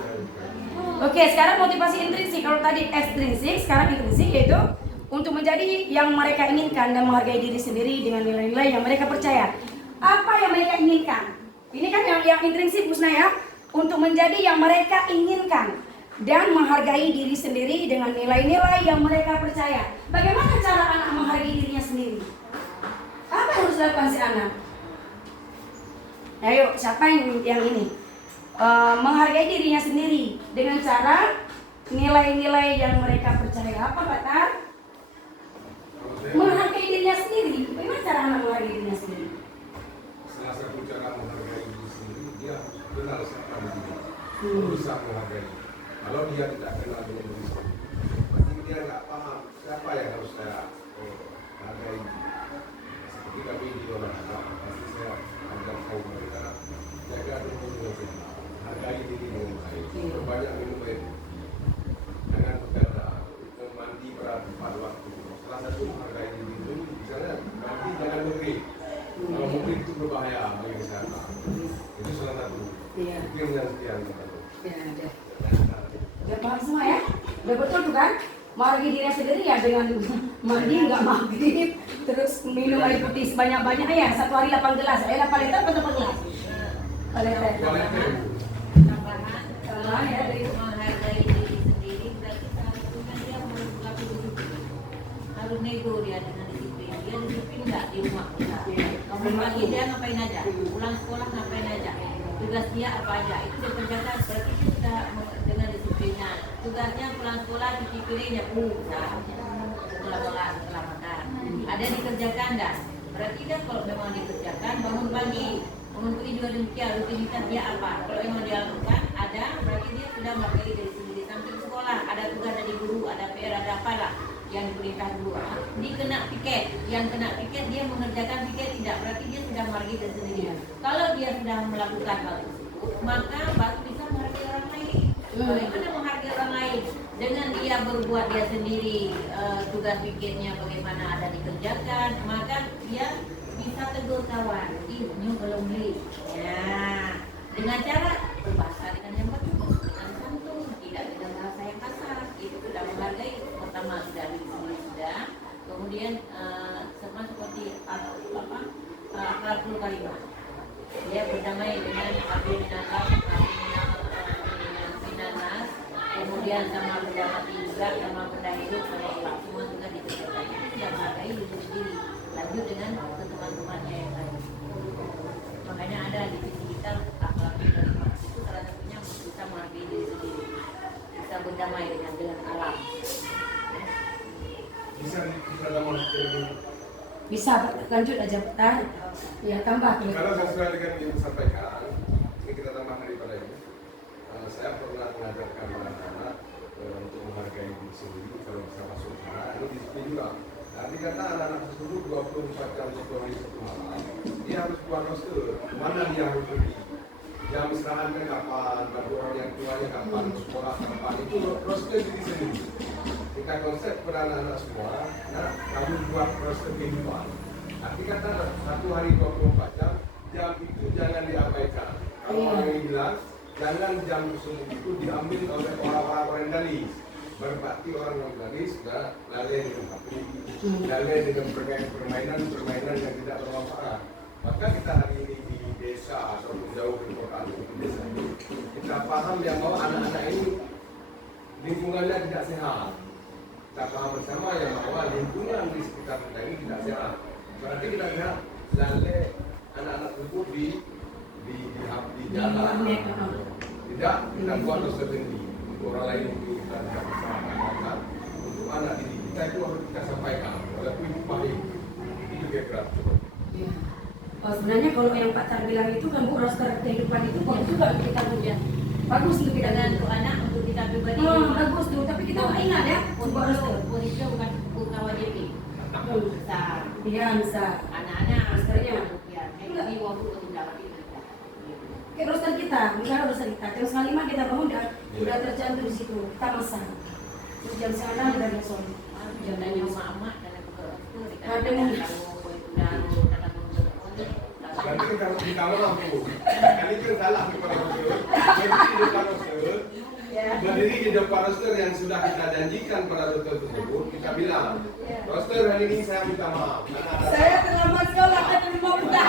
Oke, sekarang motivasi intrinsik. Kalau tadi ekstrinsik, sekarang intrinsik yaitu untuk menjadi yang mereka inginkan dan menghargai diri sendiri dengan nilai-nilai yang mereka percaya. Apa yang mereka inginkan? Ini kan yang intrinsik Busna ya. Untuk menjadi yang mereka inginkan dan menghargai diri sendiri dengan nilai-nilai yang mereka percaya. Bagaimana cara anak menghargai dirinya sendiri? Apa yang harus dilakukan si anak? Ayo, siapa yang ini? Menghargai dirinya sendiri dengan cara nilai-nilai yang mereka percaya. Apa kata? Kalau saya Menghargai dirinya sendiri. Bagaimana cara anak menghargai dirinya sendiri? salah satu cara menghargai diri sendiri, dia kenal siapa dirinya, Hmm. berusaha menghargai. Kalau dia tidak kenal dengan diri sendiri, pasti dia nggak paham siapa yang harus saya hargai. Seperti kami di olahraga, pasti saya ajarkan mereka jaga diri dengan sehat, hargai diri dengan baik, perbanyak minum air, jangan begadang, mandi pada waktu. Salah satu menghargai diri dulu, misalnya mandi jangan mengering. Kalau mungkin itu berbahaya bagi kesehatan. Itu salah satu. Iya. Itu yang satu. Ya, udah. Udah paham semua ya? Udah betul tuh kan? Menghargai dirinya sendiri ya dengan mandi nggak maghrib, terus minum air putih sebanyak-banyaknya ya. 1 hari 8 gelas. 8 liter atau 8 gelas? 8 liter. Tambahan Tambahan ya, dari menghargai diri sendiri berarti seharusnya dia melengkapi disiplin. Harus nego dia dengan disiplin. Dia disiplin nggak di rumah kita. Bangun pagi dia ngapain aja, pulang sekolah ngapain aja, tugas dia apa aja, itu dia kerjakan. Berarti dia sudah dengan disiplinnya. Tugasnya pulang sekolah cuci piring ya setelah makan. Ada dikerjakan dah. Berarti dia kalau memang dikerjakan bangun pagi juga demikian, rutinitas dia apa. Kalau memang dia lakukan ada, berarti dia sudah menghargai dari sendiri. Sampai ke sekolah ada tugas dari guru, ada PR, ada apa lah yang diperintah guru. Dia kena piket, yang kena piket dia mengerjakan piket tidak, berarti dia sudah menghargai dari sendiri. Kalau dia sudah melakukan hal tersebut, maka baru bisa menghargai orang lain. Bagaimana menghargai orang lain? Dengan dia berbuat dia sendiri, tugas piketnya bagaimana ada dikerjakan, maka dia bisa tegur kawan, ini belum beli. Ya, dengan cara berbahasa dengan yang bagus, dengan santun, tidak dengan bahasa yang kasar. Itu sudah menghargai. Pertama sudah diri sudah, kemudian sama seperti akhlakul karimah. Dia berdamai dengan minanas, kemudian sama benda mati juga, sama benda hidup, sama Allah, semua juga dikerjakan. Itu sudah menghargai diri sendiri. Lanjut dengan teman-temannya yang lain. Makanya ada di sisi kita akhlakul karimah. Itu salah satunya bisa menghargai diri sendiri, bisa berdamai dengan alam. Bisa dalam bisa lanjut aja Pak. Ya tambah. kalau sesuai dengan yang disampaikan, ini kita tambah daripada ini. Saya pernah mengajarkan anak-anak untuk menghargai diri sendiri kalau bisa masuk sana. Ini disiplin juga. Nanti kata anak-anak tersebut 24 jam sebelum satu malam, dia harus buat roster. Mana dia harus pergi? Jam istirahatnya kapan? Bagi orang yang tuanya kapan? Sekolah kapan? Itu roster diri sendiri. Kita konsep kepada anak-anak semua, nah, kamu buat roster kehidupan. Arti kata 1 hari 24 jam, jam itu jangan diabaikan. Kalau orang yang bilang, jangan jam tersebut itu diambil oleh orang-orang orientalis. Berarti orang orientalis sudah lalai dengan HP, lalai dengan permainan yang tidak bermanfaat. Maka kita hari ini di desa atau jauh di kota atau di desa ini, kita paham yang bahwa anak-anak ini lingkungannya tidak sehat. Kita paham bersama yang bahwa lingkungan di sekitar kita ini tidak sehat. Berarti kita lihat lalai anak-anak tersebut di jalan. Tidak kita buat dosa sendiri. Orang lain yang kita tidak bisa mengatakan untuk anak didik kita itu harus kita sampaikan. Walaupun itu pahit, itu dia keras. Oh, sebenarnya kalau yang Pak Tar bilang itu kan Bu, roster kehidupan itu bagus juga untuk kita punya. Bagus untuk kita Dengan untuk anak, untuk kita pribadi. bagus tuh, tapi kita nggak ingat ya buat roster. Polisi bukan wajib. Besar. Iya bisa. Anak-anak Rosternya. ya, ini waktu untuk dapat itu. Kayak roster kita, misalnya roster kita, jam 5 kita bangun udah tercantum di situ, kita masak. Terus jam 9 udah besok. Jam nanya emak-emak dan aku ke Kadang Berarti kalau di kamar aku, kali itu salah di depan roster. Berdiri di depan roster, berdiri di depan roster yang sudah kita janjikan pada roster tersebut, kita bilang, roster hari ini saya minta maaf. Saya terlambat sekolah ada 5 bulan.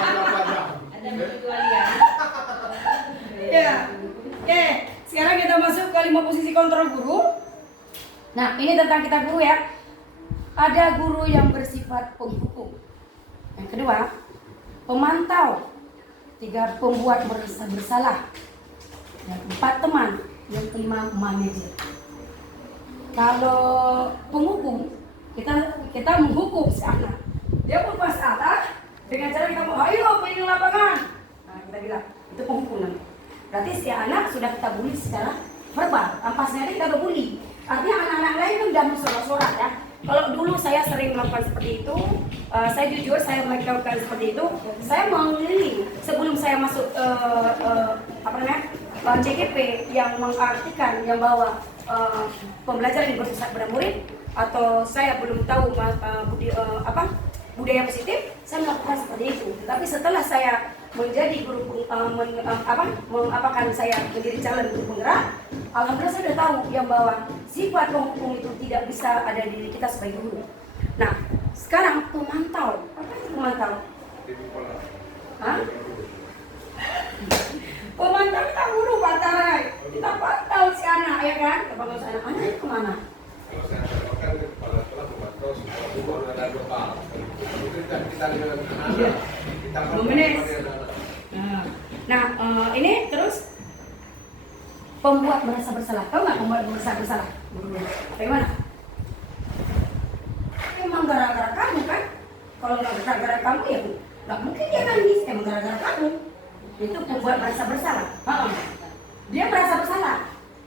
ada pengecualian. Ya. Oke, sekarang kita masuk ke 5 posisi kontrol guru. Nah, ini tentang kita guru ya. Ada guru yang bersifat penghukum. Yang kedua, pemantau. 3, pembuat merasa bersalah. Yang 4, teman. Yang 5, manajer. kalau penghukum, kita menghukum si anak. Dia berbuat salah dengan cara kita mau, ayo keliling lapangan. Nah, kita bilang itu penghukuman. Berarti si anak sudah kita bully secara verbal. Ampasnya kita udah bully. Artinya anak-anak lain kan udah bersorak-sorak ya. Kalau dulu saya sering melakukan seperti itu, saya jujur saya melakukan seperti itu. Saya mengeliling sebelum saya masuk CGP yang mengartikan yang bahwa pembelajaran berpusat pada murid, atau saya belum tahu budaya positif, saya melakukan seperti itu. Tapi setelah saya menjadi guru saya menjadi calon guru penggerak, alhamdulillah saya sudah tahu yang bahwa sifat penghukum itu tidak bisa ada di diri kita sebagai guru. Nah, sekarang pemantau. Apa itu pemantau? Hah? Pemantau kita guru Pak Tarai. Kita pantau si anak ya kan? Kita pantau si anak kemana? Kalau saya katakan kepala sekolah memantau sekolah umur dan lokal. Kita lihat anak-anak. Kita Nah, ini terus pembuat merasa bersalah. Tahu nggak pembuat merasa bersalah? Bagaimana? Emang gara-gara kamu kan? Kalau nggak gara-gara kamu ya nggak mungkin dia nangis. Emang gara-gara kamu. Itu pembuat merasa bersalah. Dia merasa bersalah.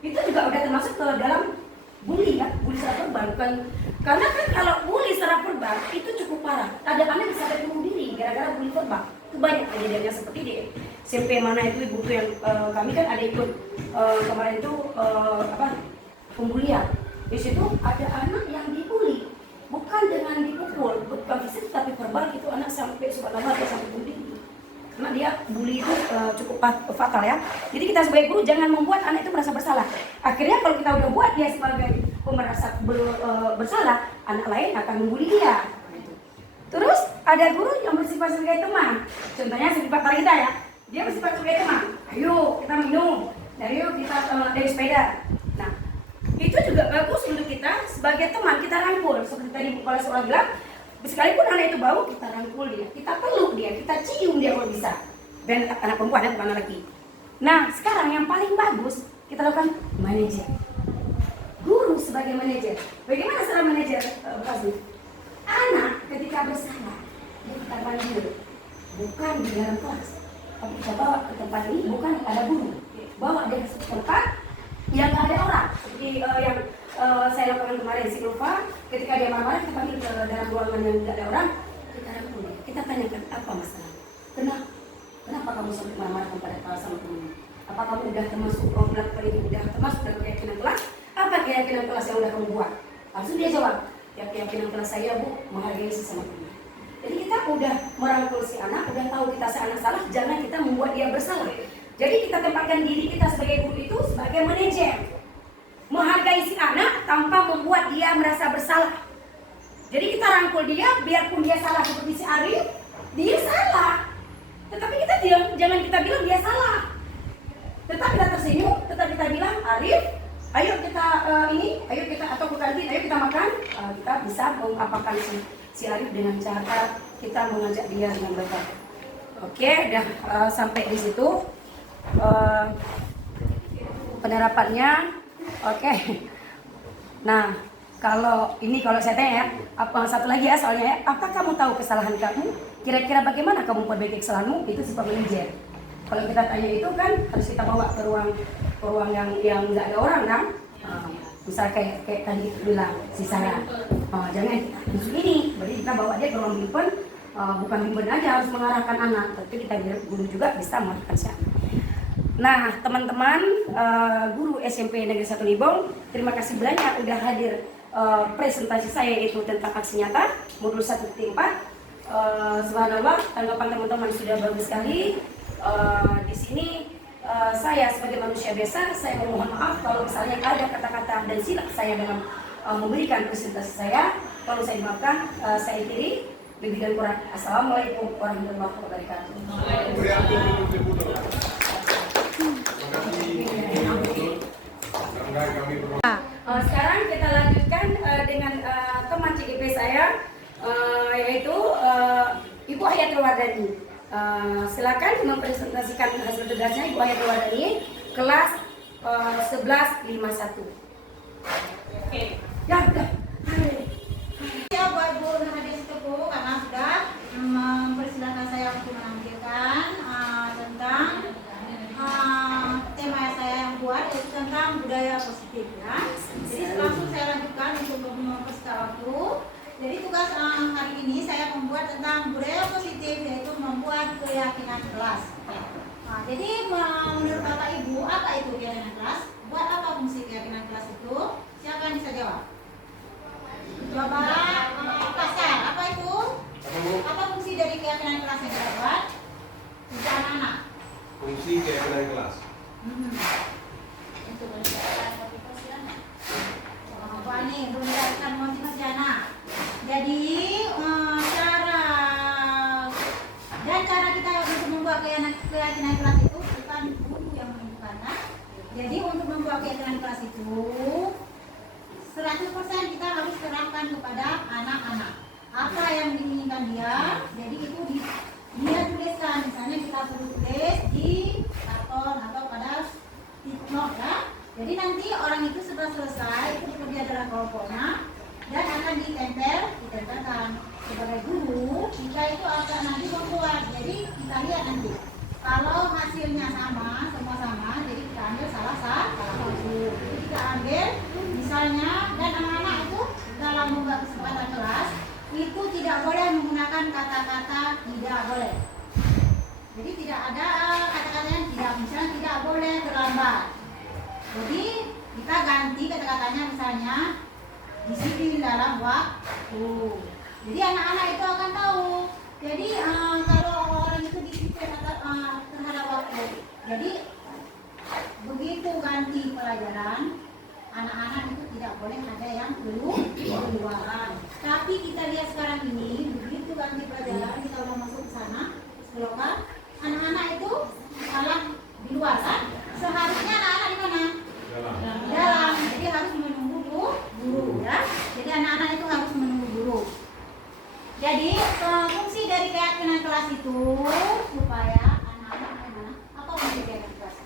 Itu juga udah termasuk ke dalam bully ya, bully secara verbal. Bukan, karena kan kalau bully secara verbal itu cukup parah. Ada anak bisa bunuh diri gara-gara bully verbal. Itu banyak kejadiannya seperti di SMP mana itu ibu yang kami kan ada ikut kemarin itu pembulian. Di situ ada anak yang dibully, bukan dengan dipukul, bukan fisik tapi verbal, itu anak sampai subhanallah sampai bunuh diri. Karena dia bully itu cukup fatal ya. Jadi kita sebagai guru jangan membuat anak itu merasa bersalah. Akhirnya kalau kita udah buat dia sebagai pemerasa bersalah, anak lain akan membuli dia. Terus ada guru yang bersifat sebagai teman. Contohnya si Pak kita ya. Dia bersifat sebagai teman. Ayo kita minum. Ayo kita dari sepeda. Nah, itu juga bagus untuk kita sebagai teman, kita rangkul. Seperti tadi kepala sekolah bilang, sekalipun anak itu bau, kita rangkul dia, kita peluk dia, kita cium dia kalau bisa. Dan anak perempuan ya, bukan anak laki. Nah, sekarang yang paling bagus kita lakukan manajer. Guru sebagai manajer. Bagaimana cara manajer Bekasi? Anak ketika bersalah, dia kita panggil, bukan di dalam kelas, tapi kita bawa ke tempat ini, bukan ada guru. Bawa dia ke tempat yang nggak ada orang. Seperti yang saya lakukan kemarin si Nova, ketika dia marah-marah kita panggil ke dalam ruangan yang tidak ada orang, kita rangkul dia, kita tanyakan apa masalah, kenapa kamu sampai marah-marah kepada kelas sama teman? Apa kamu udah termasuk melakukan ini, udah termasuk dalam keyakinan kelas? Apa keyakinan kelas yang udah kamu buat? Langsung dia jawab, ya keyakinan kelas saya Bu menghargai sesama teman. Jadi kita udah merangkul si anak, udah tahu kita si anak salah, jangan kita membuat dia bersalah. Jadi kita tempatkan diri kita sebagai guru itu sebagai manajer, menghargai si anak tanpa membuat dia merasa bersalah. Jadi kita rangkul dia, biarpun dia salah seperti si Arif, dia salah. Tetapi kita jangan kita bilang dia salah. Tetap kita tersenyum, tetap kita bilang Arif, ayo kita ayo kita atau bukan ayo kita makan. Kita bisa mengapakan si Arif dengan cara kita mengajak dia dengan baik. Oke, dah sampai di situ penerapannya. Oke. Nah, kalau saya tanya ya, satu lagi ya soalnya ya, apa kamu tahu kesalahan kamu? Kira-kira bagaimana kamu memperbaiki kesalahanmu? Itu sifat manajer. Kalau kita tanya itu kan harus kita bawa ke ruang yang nggak ada orang kan? Misal kayak tadi bilang si Sarah, jangan musuh ini, berarti kita bawa dia ke ruang bimbel, bukan bimbel aja harus mengarahkan anak, tapi kita guru juga bisa mengarahkan si anak. Nah, teman-teman guru SMP Negeri 1 Libong, terima kasih banyak udah hadir presentasi saya itu tentang aksi nyata modul 1.4. Subhanallah, tanggapan teman-teman sudah bagus sekali. Di sini saya sebagai manusia biasa, saya mohon maaf kalau misalnya ada kata-kata dan silap saya dalam memberikan presentasi saya. Kalau saya dimaafkan, saya kiri lebih dan kurang. Assalamualaikum warahmatullahi wabarakatuh. Sekarang kita lanjutkan dengan teman CGP saya, yaitu Ibu Hayatul Wardani. Silakan mempresentasikan hasil tugasnya Ibu Hayatul Wardani, kelas 1151. Oke. Ya udah. Ya buat Bu Nurhadiah Sitompul karena sudah mempersilahkan saya untuk menampilkan tentang tema yang saya buat yaitu tentang budaya positif ya. Jadi langsung saya lanjutkan untuk mempersingkat waktu. Jadi tugas hari ini saya membuat tentang budaya positif yaitu membuat keyakinan kelas. Nah, jadi menurut Bapak Ibu apa itu keyakinan kelas? Buat apa fungsi keyakinan kelas itu? Siapa yang bisa jawab? Coba pasar, apa itu? Apa fungsi dari keyakinan kelas yang kita buat? Untuk anak-anak. Fungsi keyakinan kelas. Untuk meningkatkan motivasi anak. Apa nih? Untuk meningkatkan motivasi anak. Jadi cara kita untuk membuat keyakinan kelas itu bukan guru yang menentukannya. Jadi untuk membuat keyakinan kelas itu 100% kita harus serahkan kepada anak-anak. Apa yang diinginkan dia, jadi itu dia tuliskan. Misalnya kita suruh tulis di karton atau pada note ya. Jadi nanti orang itu setelah selesai itu bekerja dalam kelompoknya dan akan ditempelkan. Sebagai guru kita itu akan nanti membuat. Jadi kita lihat nanti kalau hasilnya sama, semua sama, jadi kita ambil salah satu. Jadi kita ambil misalnya dan anak-anak itu dalam membuat kesempatan kelas itu tidak boleh menggunakan kata-kata tidak boleh. Jadi tidak ada kata-kata yang tidak, misalnya tidak boleh terlambat. Jadi kita ganti kata-katanya misalnya disiplin dalam waktu. Jadi anak-anak itu akan tahu. Jadi kalau orang itu disiplin terhadap waktu. Jadi begitu ganti pelajaran, anak-anak itu tidak boleh ada yang keluar. Tapi kita lihat sekarang ini, begitu ganti pelajaran kita udah masuk ke sana, selokan, anak-anak itu malah di luar kan? Seharusnya anak-anak di mana? Di dalam. Jadi harus menunggu guru ya. Jadi anak-anak itu harus menunggu guru. Jadi fungsi dari keyakinan kelas itu supaya anak-anak mana? Apa fungsi keyakinan kelas?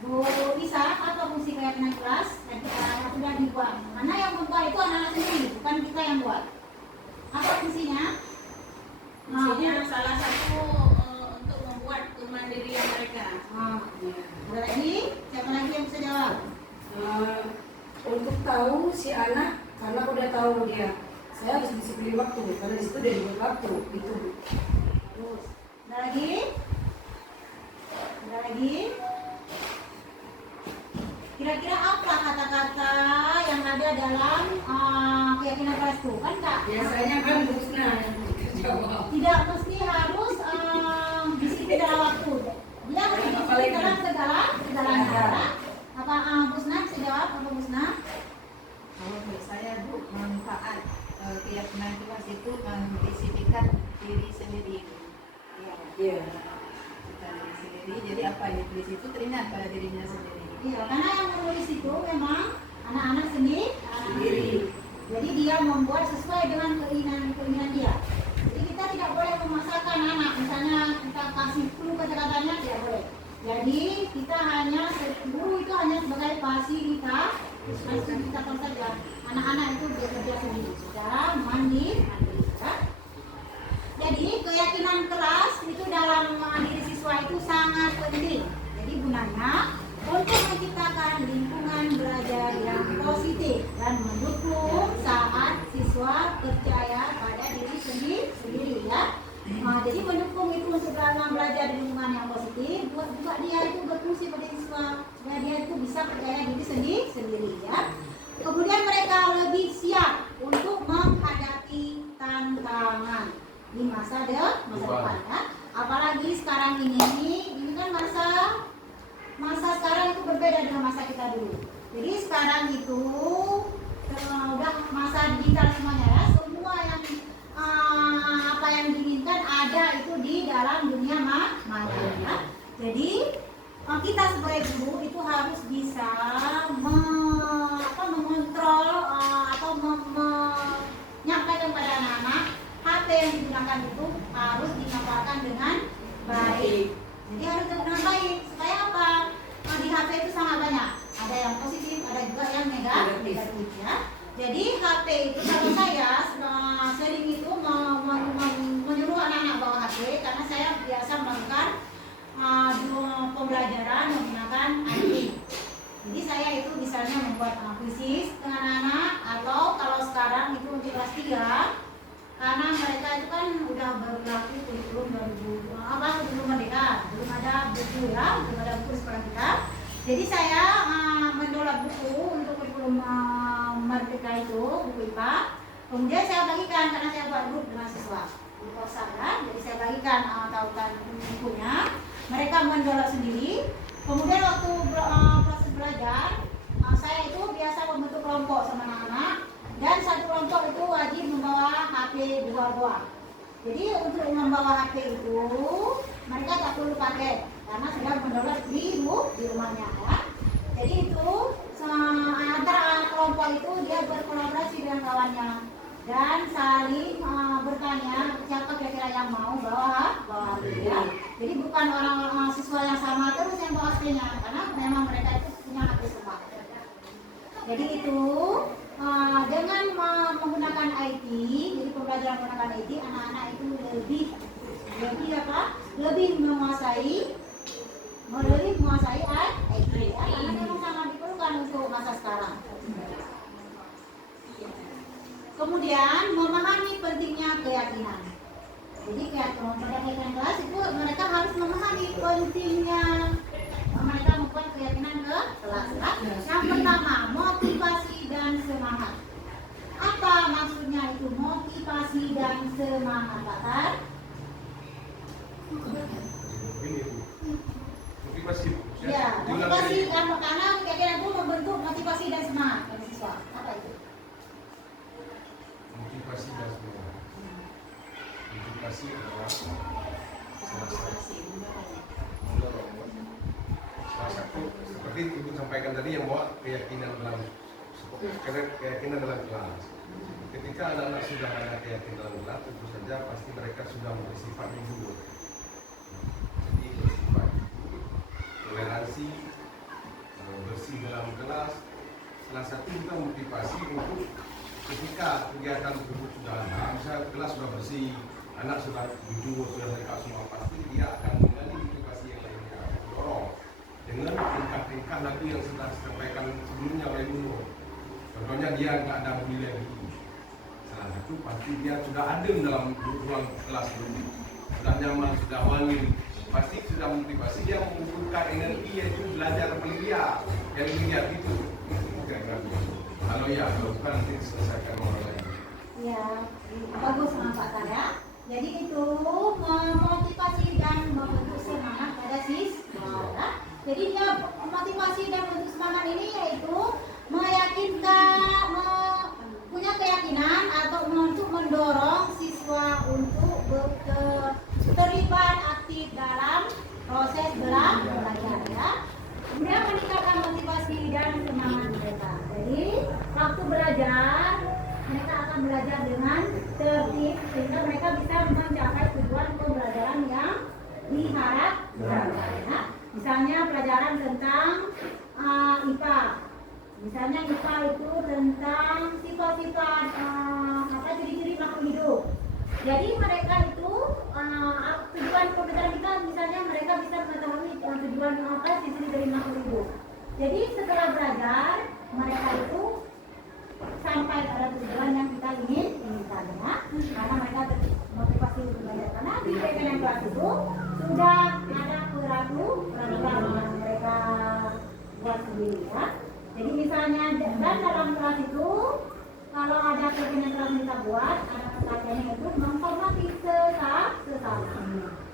Bu Isa, apa fungsi keyakinan kelas? Dan kita sudah dibuat. Mana yang membuat itu anak-anak sendiri, bukan kita yang buat. Apa fungsinya? Fungsinya salah satu untuk membuat kemandirian mereka. Ada lagi? Siapa lagi yang bisa jawab? Untuk tahu si anak, karena aku udah tahu dia, saya harus disiplin waktu, karena di situ udah dibuat waktu itu. Terus, ada lagi? Ada lagi? Kira-kira apa kata-kata yang ada dalam keyakinan kelas itu? Kan Kak? Biasanya kan Busna yang jawab. Tidak mesti harus disiplin dalam waktu. Dia harus disiplin dalam segalanya. Apa Busna bisa jawab? Apa Busna? Kalau menurut saya Bu, manfaat keyakinan kelas itu mendisiplinkan diri sendiri. Iya. Kita diri sendiri. Jadi apa yang ditulis itu teringat pada dirinya sendiri. Iya, karena yang menulis itu memang anak-anak sendiri. Jadi dia membuat sesuai dengan keinginan dia. Jadi kita tidak boleh memaksakan anak. Misalnya kita kasih 10 kata-katanya tidak boleh. Jadi kita guru itu hanya sebagai fasilitator saja. Anak-anak itu bekerja sendiri secara mandiri. Ya. Jadi keyakinan kelas itu dalam diri siswa itu sangat penting. Jadi gunanya untuk menciptakan lingkungan belajar yang positif dan mendukung saat siswa percaya pada diri sendiri ya. Jadi mendukung itu untuk belajar di lingkungan yang positif, buat juga dia itu berfungsi pada siswa supaya dia itu bisa percaya diri sendiri ya. Kemudian mereka lebih siap untuk menghadapi tantangan di masa depan ya. Apalagi sekarang ini kan masa sekarang itu berbeda dengan masa kita dulu. Jadi sekarang itu udah masa digital semuanya ya. Semua yang apa yang diinginkan ada itu di dalam dunia maya ya. Jadi kita sebagai guru itu harus bisa mengontrol atau menyampaikan pada anak-anak HP yang digunakan itu harus dimanfaatkan dengan baik. Jadi harus dengan baik supaya apa? Di HP itu sangat banyak. Ada yang positif, ada juga yang negatif. negatif ya. Jadi HP itu kalau saya sering itu menyuruh anak-anak bawa HP karena saya biasa melakukan pembelajaran menggunakan IT. Jadi saya itu misalnya membuat kuisis dengan anak atau kalau sekarang itu untuk kelas 3 karena mereka itu kan udah berlaku kurikulum 2000 sebelum merdeka, belum ada buku ya, belum ada buku di sekolah kita. Jadi saya mendownload buku untuk kurikulum merdeka itu, buku IPA. Kemudian saya bagikan karena saya buat grup dengan siswa di kosan ya. Jadi saya bagikan tautan bukunya. Mereka mendownload sendiri. Kemudian waktu proses belajar, saya itu biasa membentuk kelompok sama anak-anak. Dan satu kelompok itu wajib membawa HP 2 buah. Jadi untuk membawa HP itu mereka tak perlu pakai karena sudah mendownload di rumahnya ya. Jadi itu antara kelompok itu dia berkolaborasi dengan kawannya dan saling bertanya siapa kira-kira yang mau bawa HP ya. Jadi bukan orang siswa yang sama terus yang bawa HP-nya karena memang mereka itu punya HP semua. Jadi itu dengan menggunakan IT, jadi pembelajaran menggunakan IT, anak-anak itu lebih menguasai IT ya, karena memang sangat diperlukan untuk masa sekarang. Kemudian memahami pentingnya keyakinan. Jadi pada keyakinan kelas itu mereka harus memahami pentingnya mereka membuat keyakinan ke kelas. Yang pertama, motivasi dan semangat. Apa maksudnya itu motivasi dan semangat, Pak Tar? Motivasi. Ya, motivasi karena keyakinan itu membentuk motivasi dan semangat bagi siswa. Apa itu? Motivasi dan semangat. Motivasi adalah salah satu seperti Ibu sampaikan tadi yang bawa keyakinan dalam kelas. Ketika anak-anak sudah ada keyakinan dalam kelas, tentu saja pasti mereka sudah bersifat jujur. Jadi bersifat toleransi, bersih dalam kelas. Salah satu juga motivasi untuk ketika kegiatan tersebut sudah ada, misalnya kelas sudah bersih, anak sudah jujur, sudah mereka semua pasti dia akan menggali motivasi yang lainnya, dorong dengan tingkat-tingkat nanti yang sudah disampaikan sebelumnya oleh Ibu. Contohnya dia nggak ada bully lagi. Salah satu pasti dia sudah adem dalam ruang kelas ini, sudah nyaman, sudah wangi, pasti sudah motivasi dia membutuhkan energi yaitu belajar melia, yang dilihat itu. Kalau bukan nanti diselesaikan orang lain. Ya, bagus Pak Tar ya. Jadi itu memotivasi dan membentuk semangat pada siswa. Jadi dia motivasi dan membentuk semangat ini yaitu meyakinkan, punya keyakinan atau untuk mendorong siswa untuk terlibat aktif dalam proses belajar ya. Kemudian meningkatkan motivasi dan semangat mereka. Jadi waktu belajar mereka akan belajar dengan tertib sehingga mereka bisa mencapai tujuan pembelajaran yang diharapkan. Ya. Misalnya pelajaran tentang IPA. Misalnya IPA itu tentang sifat-sifat ciri-ciri makhluk hidup. Jadi mereka itu tujuan pembelajaran kita misalnya mereka bisa mengetahui tujuan ciri-ciri dari makhluk hidup. Jadi setelah belajar mereka itu sampai pada tujuan yang kita inginkan ya. Karena mereka motivasi untuk belajar karena di kegiatan kelas itu sudah ada peraturan yang mereka buat sendiri ya. Jadi misalnya dan dalam kelas itu kalau ada kegiatan kelas kita buat ada pertanyaannya itu menghormati sesama.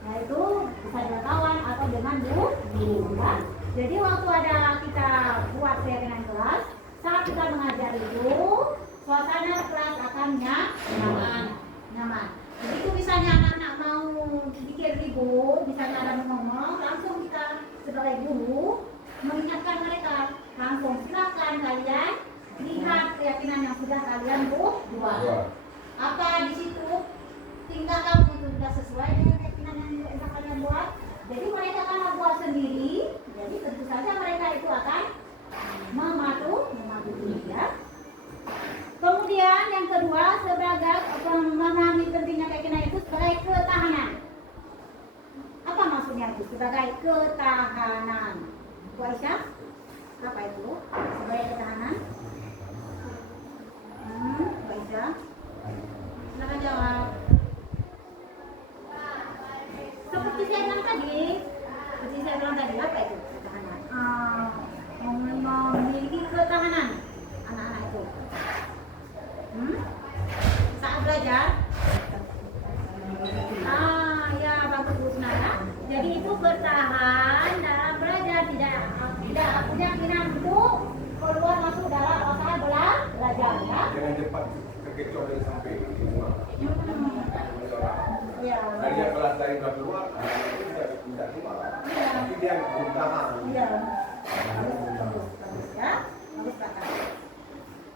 Nah itu bisa dengan kawan atau dengan guru ya. Jadi waktu ada kita buat kegiatan kelas saat kita mengajar itu suasana kelas akan nyaman. Begitu misalnya anak-anak mau bikin ribut, misalnya ada ngomong, langsung kita sebagai guru mengingatkan mereka, langsung silakan kalian lihat keyakinan yang sudah kalian buat. Apa di situ tingkah kamu itu sudah sesuai dengan keyakinan yang sudah kalian buat? Jadi mereka akan membuat sendiri. Jadi tentu saja mereka itu akan mematuhi. sebagai ketahanan. Bu Aisyah, apa itu sebagai ketahanan? Bu Aisyah, silakan jawab. Seperti saya bilang tadi, apa itu ketahanan? Memiliki ketahanan anak-anak itu. Saat belajar, ya bagus Bu Nana. Jadi itu bertahan dalam belajar, tidak punya keinginan untuk keluar masuk dalam usaha belajar ya. Jangan cepat terkecoh dan sampai di rumah. Ya. Dan dia kelas dari keluar, itu tidak keluar. Tapi dia bertahan. Iya. Bagus ya. Bagus kata.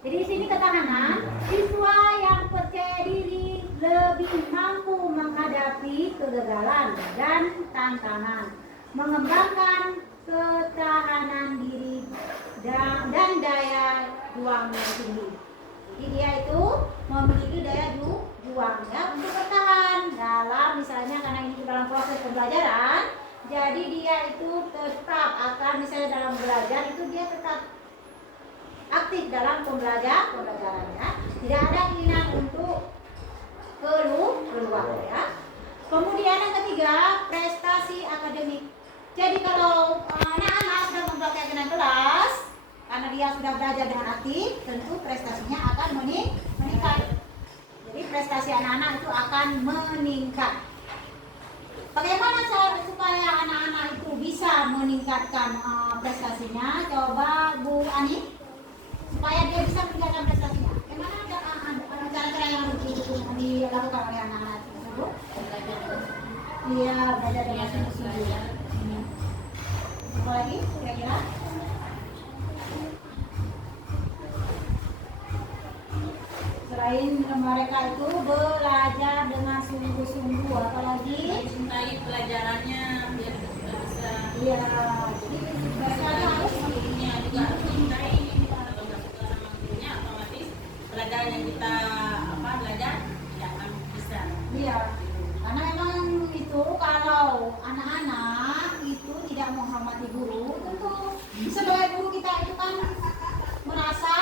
Jadi di sini ketahanan, siswa yang percaya diri lebih mampu menghadapi kegagalan dan tantangan, mengembangkan ketahanan diri dan daya juang yang tinggi. Jadi dia itu memiliki daya juang ya untuk bertahan dalam misalnya karena ini dalam proses pembelajaran, jadi dia itu tetap akan misalnya dalam belajar itu dia tetap aktif dalam pembelajarannya, tidak ada keinginan untuk keluar ya. Kemudian yang ketiga, prestasi akademik. Jadi kalau anak-anak sudah membuat keyakinan kelas, karena dia sudah belajar dengan aktif, tentu prestasinya akan meningkat. Jadi prestasi anak-anak itu akan meningkat. Bagaimana supaya anak-anak itu bisa meningkatkan prestasinya? Coba Bu Ani, supaya dia bisa meningkatkan prestasinya. Bagaimana cara-cara yang harus dilakukan oleh anak-anak tersebut? Iya, belajar dengan sungguh-sungguh. Apa lagi kira-kira? Selain mereka itu belajar dengan sungguh-sungguh, apalagi Mencintai pelajarannya biar kita bisa. iya, jadi mereka harus Gurunya juga harus mencintai. Kalau nggak suka sama gurunya, otomatis pelajaran yang kita belajar tidak akan bisa. iya. Karena memang itu kalau anak-anak itu tidak menghormati guru, tentu sebagai guru kita itu kan merasa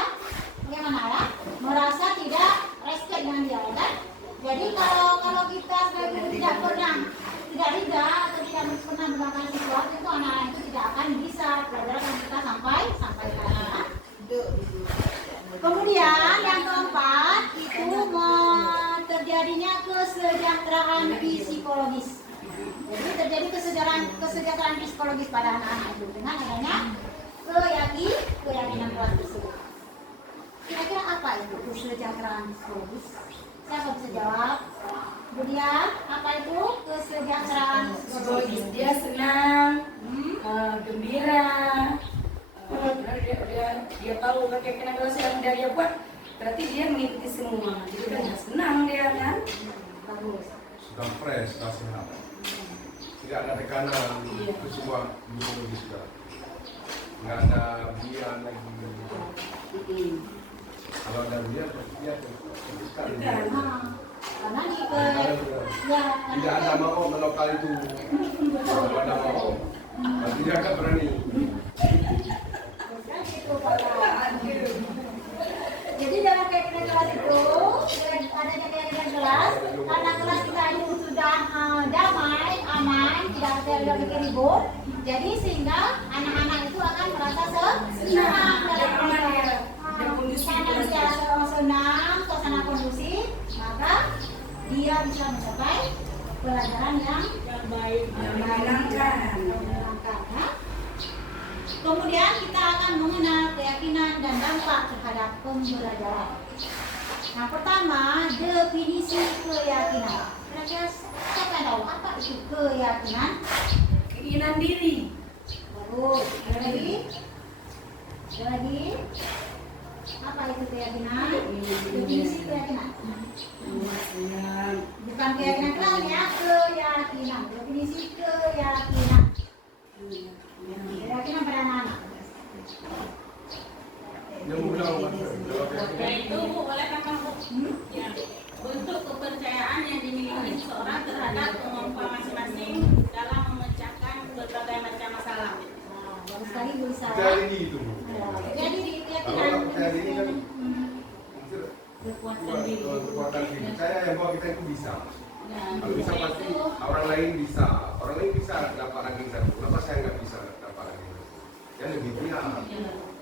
bagaimana ya? Merasa tidak respect dengan dia kan? Jadi kalau kita sebagai guru tidak riga atau tidak pernah melakukan sesuatu, itu anak-anak itu tidak akan bisa pelajaran kita sampai akhir. Kemudian yang keempat itu terjadinya kesejahteraan psikologis. Jadi terjadi kesejahteraan psikologis pada anak-anak itu dengan adanya keyakinan kelas tersebut. Kira-kira apa itu kesejahteraan psikologis? Siapa bisa jawab? Kemudian apa itu kesejahteraan Psikologis dia senang, gembira, dia tahu keyakinan kelas yang dia buat, berarti dia mengikuti semua. Jadi kan senang dia kan? bagus. Sudah fresh, sudah sehat. Tidak ada tekanan, itu semua biologi sudah. Nggak ada bian lagi. Kalau ada bian, dia sekali. Karena di Tidak ada mau melokal itu. Kalau ada mau, nanti dia akan berani. Jadi dalam keyakinan kelas itu, adanya keyakinan kelas, karena kelas kita itu sudah damai, aman, tidak ada ribut, jadi sehingga anak-anak itu akan merasa senang dalam belajar. Karena dia senang, suasana kondusif, maka dia bisa mencapai pelajaran yang baik, menyenangkan. ya. Kemudian kita akan mengenal keyakinan dan dampak terhadap pembelajaran. Yang pertama, definisi keyakinan. Kira-kira siapa yang tahu apa itu keyakinan? Keinginan diri. Bagus. Ada lagi? Ada lagi? Apa itu keyakinan? Definisi keyakinan. Bukan keyakinan kelas ya, keyakinan. Definisi keyakinan. Keyakinan pada anak-anak. Yang mudah Yaitu Bu, boleh kan Bu? Ya. Bentuk kepercayaan yang dimiliki seseorang terhadap kemampuan masing-masing dalam memecahkan kekuatan diri. kekuatan diri. Saya yang bawa kita itu bisa. Nah, Kalau bisa pasti orang lain bisa. Orang lain bisa dapat ranking 1. Kenapa saya nggak bisa dapat ranking 1? Ya lebih dia.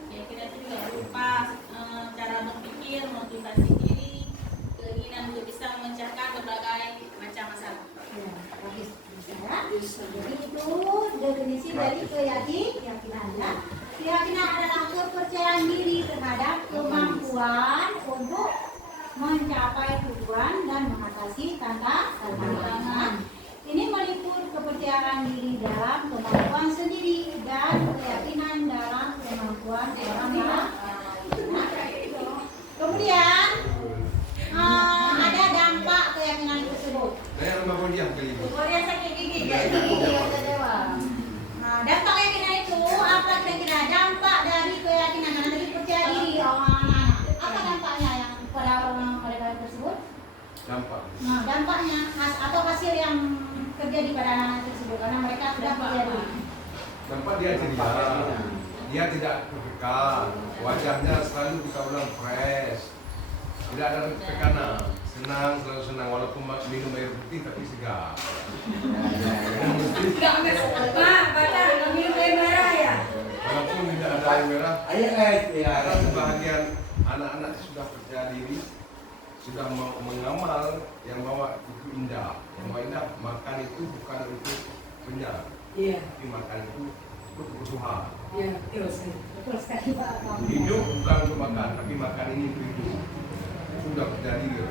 Ya kita itu juga berupa cara berpikir, motivasi diri, keinginan untuk bisa memecahkan berbagai macam masalah. Ya, bagus. Bisa. Jadi itu definisi dari keyakinan ya. Keyakinan adalah kepercayaan diri terhadap kemampuan untuk mencapai tujuan dan mengatasi tantangan. Ini meliputi kepercayaan diri dalam kemampuan sendiri dan keyakinan dalam kemampuan orang lain. Kemudian ada dampak keyakinan tersebut. Saya rumah podium kali ini. Kemudian sakit gigi, kata dewa. Nah, dampak keyakinan itu apa kira-kira dampak dari keyakinan karena tadi percaya diri anak-anak. Apa dampaknya yang pada orang mereka tersebut? Dampak. Nah, dampaknya atau hasil yang terjadi pada anak-anak tersebut karena mereka sudah percaya diri. Dampak dia ceria. Dia tidak tertekan. Wajahnya selalu kita ulang fresh. Tidak ada tekanan. Senang, selalu senang walaupun minum air putih tapi segar. Enggak pada minum air merah ya. Walaupun tidak ada air merah, karena sebahagian anak-anak sudah percaya diri, sudah mengamal yang bawa itu indah. Yang bawa indah, makan itu bukan untuk kenyang, Iya. tapi makan itu untuk kebutuhan. Iya, betul sekali Pak. Hidup bukan untuk makan, tapi makan ini untuk hidup. Sudah percaya diri,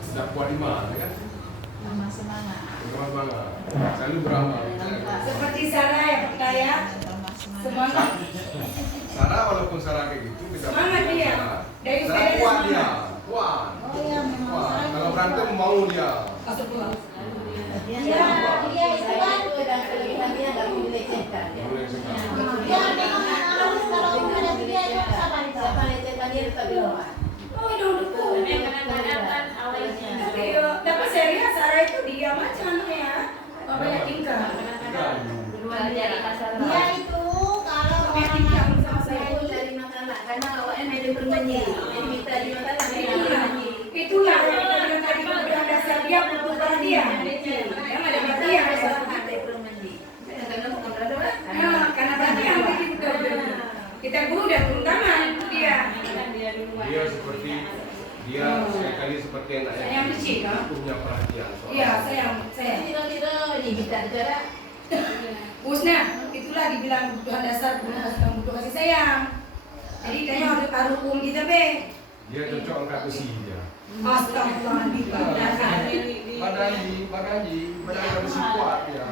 sudah kuat iman, ya kan? Tambah semangat. Selamat banget. Selalu beramal. Seperti Sarah yang percaya Tambah semangat. semangat. Sarah walaupun Sarah kayak gitu, kita Semangat dia. Dari Sarah sepeda kuat semangat. dia, kuat. Oh iya memang. Kuat. Kalau berantem mau dia. Masuk keluar. Dia itu kan dan kelebihan dia nggak boleh dilecehkan. Boleh sekali. dia memang harus kalau menghadapi dia itu sabar itu. Siapa lecehkan dia tetap di rumah. Oh, dulu. Tapi kadang-kadang kan awalnya Tapi saya lihat Sarah itu diam aja anaknya. Kok banyak tingkah. Duluan dia di masalah. Dia itu kalau Banyak orang tingkah sama saya. Saya cari masalah karena awalnya media bermenyi. Jadi kita di masalah media Itulah. bermenyi. Itulah yang kita bilang tadi kemudian dasar dia butuh perhatian. Yang ada perhatian. Nah, karena perhatian begitu. Kita guru dan turun tangan itu dia. dia duluan. Dia seperti dia sekali seperti anak Saya yang yang kecil, kan? punya perhatian. soal- Iya, saya. Tidak ini kita bicara. Usna, itulah dibilang kebutuhan dasar butuh kasih sayang. Jadi kayaknya harus taruh hukum kita be. Dia cocok angkat besi dia. Astagfirullahaladzim. Badan angkat besi kuat ya.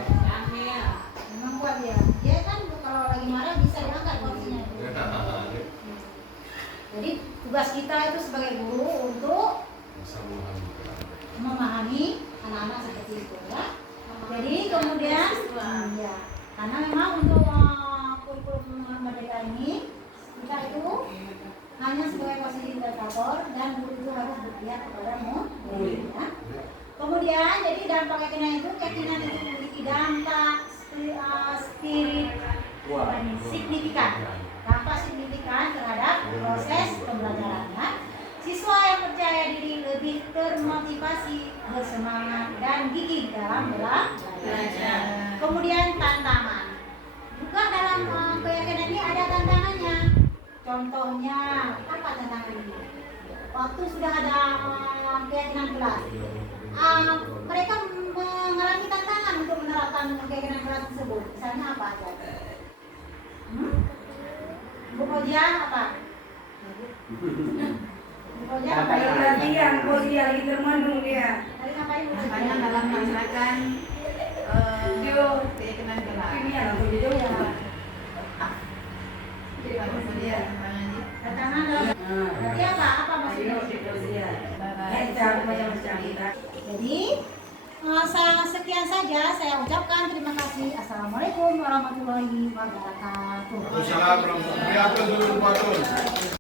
memang kuat dia. Dia kan kalau lagi marah bisa diangkat kursinya. Jadi tugas kita itu sebagai guru untuk Bisa memahami. memahami anak-anak seperti itu ya. Jadi kemudian ya, karena memang untuk kurikulum merdeka ini kita itu hanya sebagai fasilitator dan guru itu harus berpihak kepada murid ya. Kemudian jadi dampak keyakinan itu memiliki dampak signifikan. Dampak signifikan terhadap proses pembelajarannya. Siswa yang percaya diri lebih termotivasi, bersemangat, dan gigih dalam belajar. Kemudian tantangan. Juga dalam keyakinan ini ada tantangannya. Contohnya, apa tantangan ini? Waktu sudah ada keyakinan kelas, mereka mengalami tantangan untuk menerapkan keyakinan kelas tersebut. Misalnya apa aja? Bu Koja apa? Bu Koja apa? Kalau perhatian, kok dia lagi termandung dia. Tadi ngapain Bu Koja? Hanya dalam melaksanakan keyakinan kelas. Ini ya, Bu Jojo ya. Kemudian Tantangan dalam berarti apa? Apa maksudnya? Jadi sekian saja saya ucapkan terima kasih. Assalamualaikum warahmatullahi wabarakatuh. Assalamualaikum warahmatullahi wabarakatuh.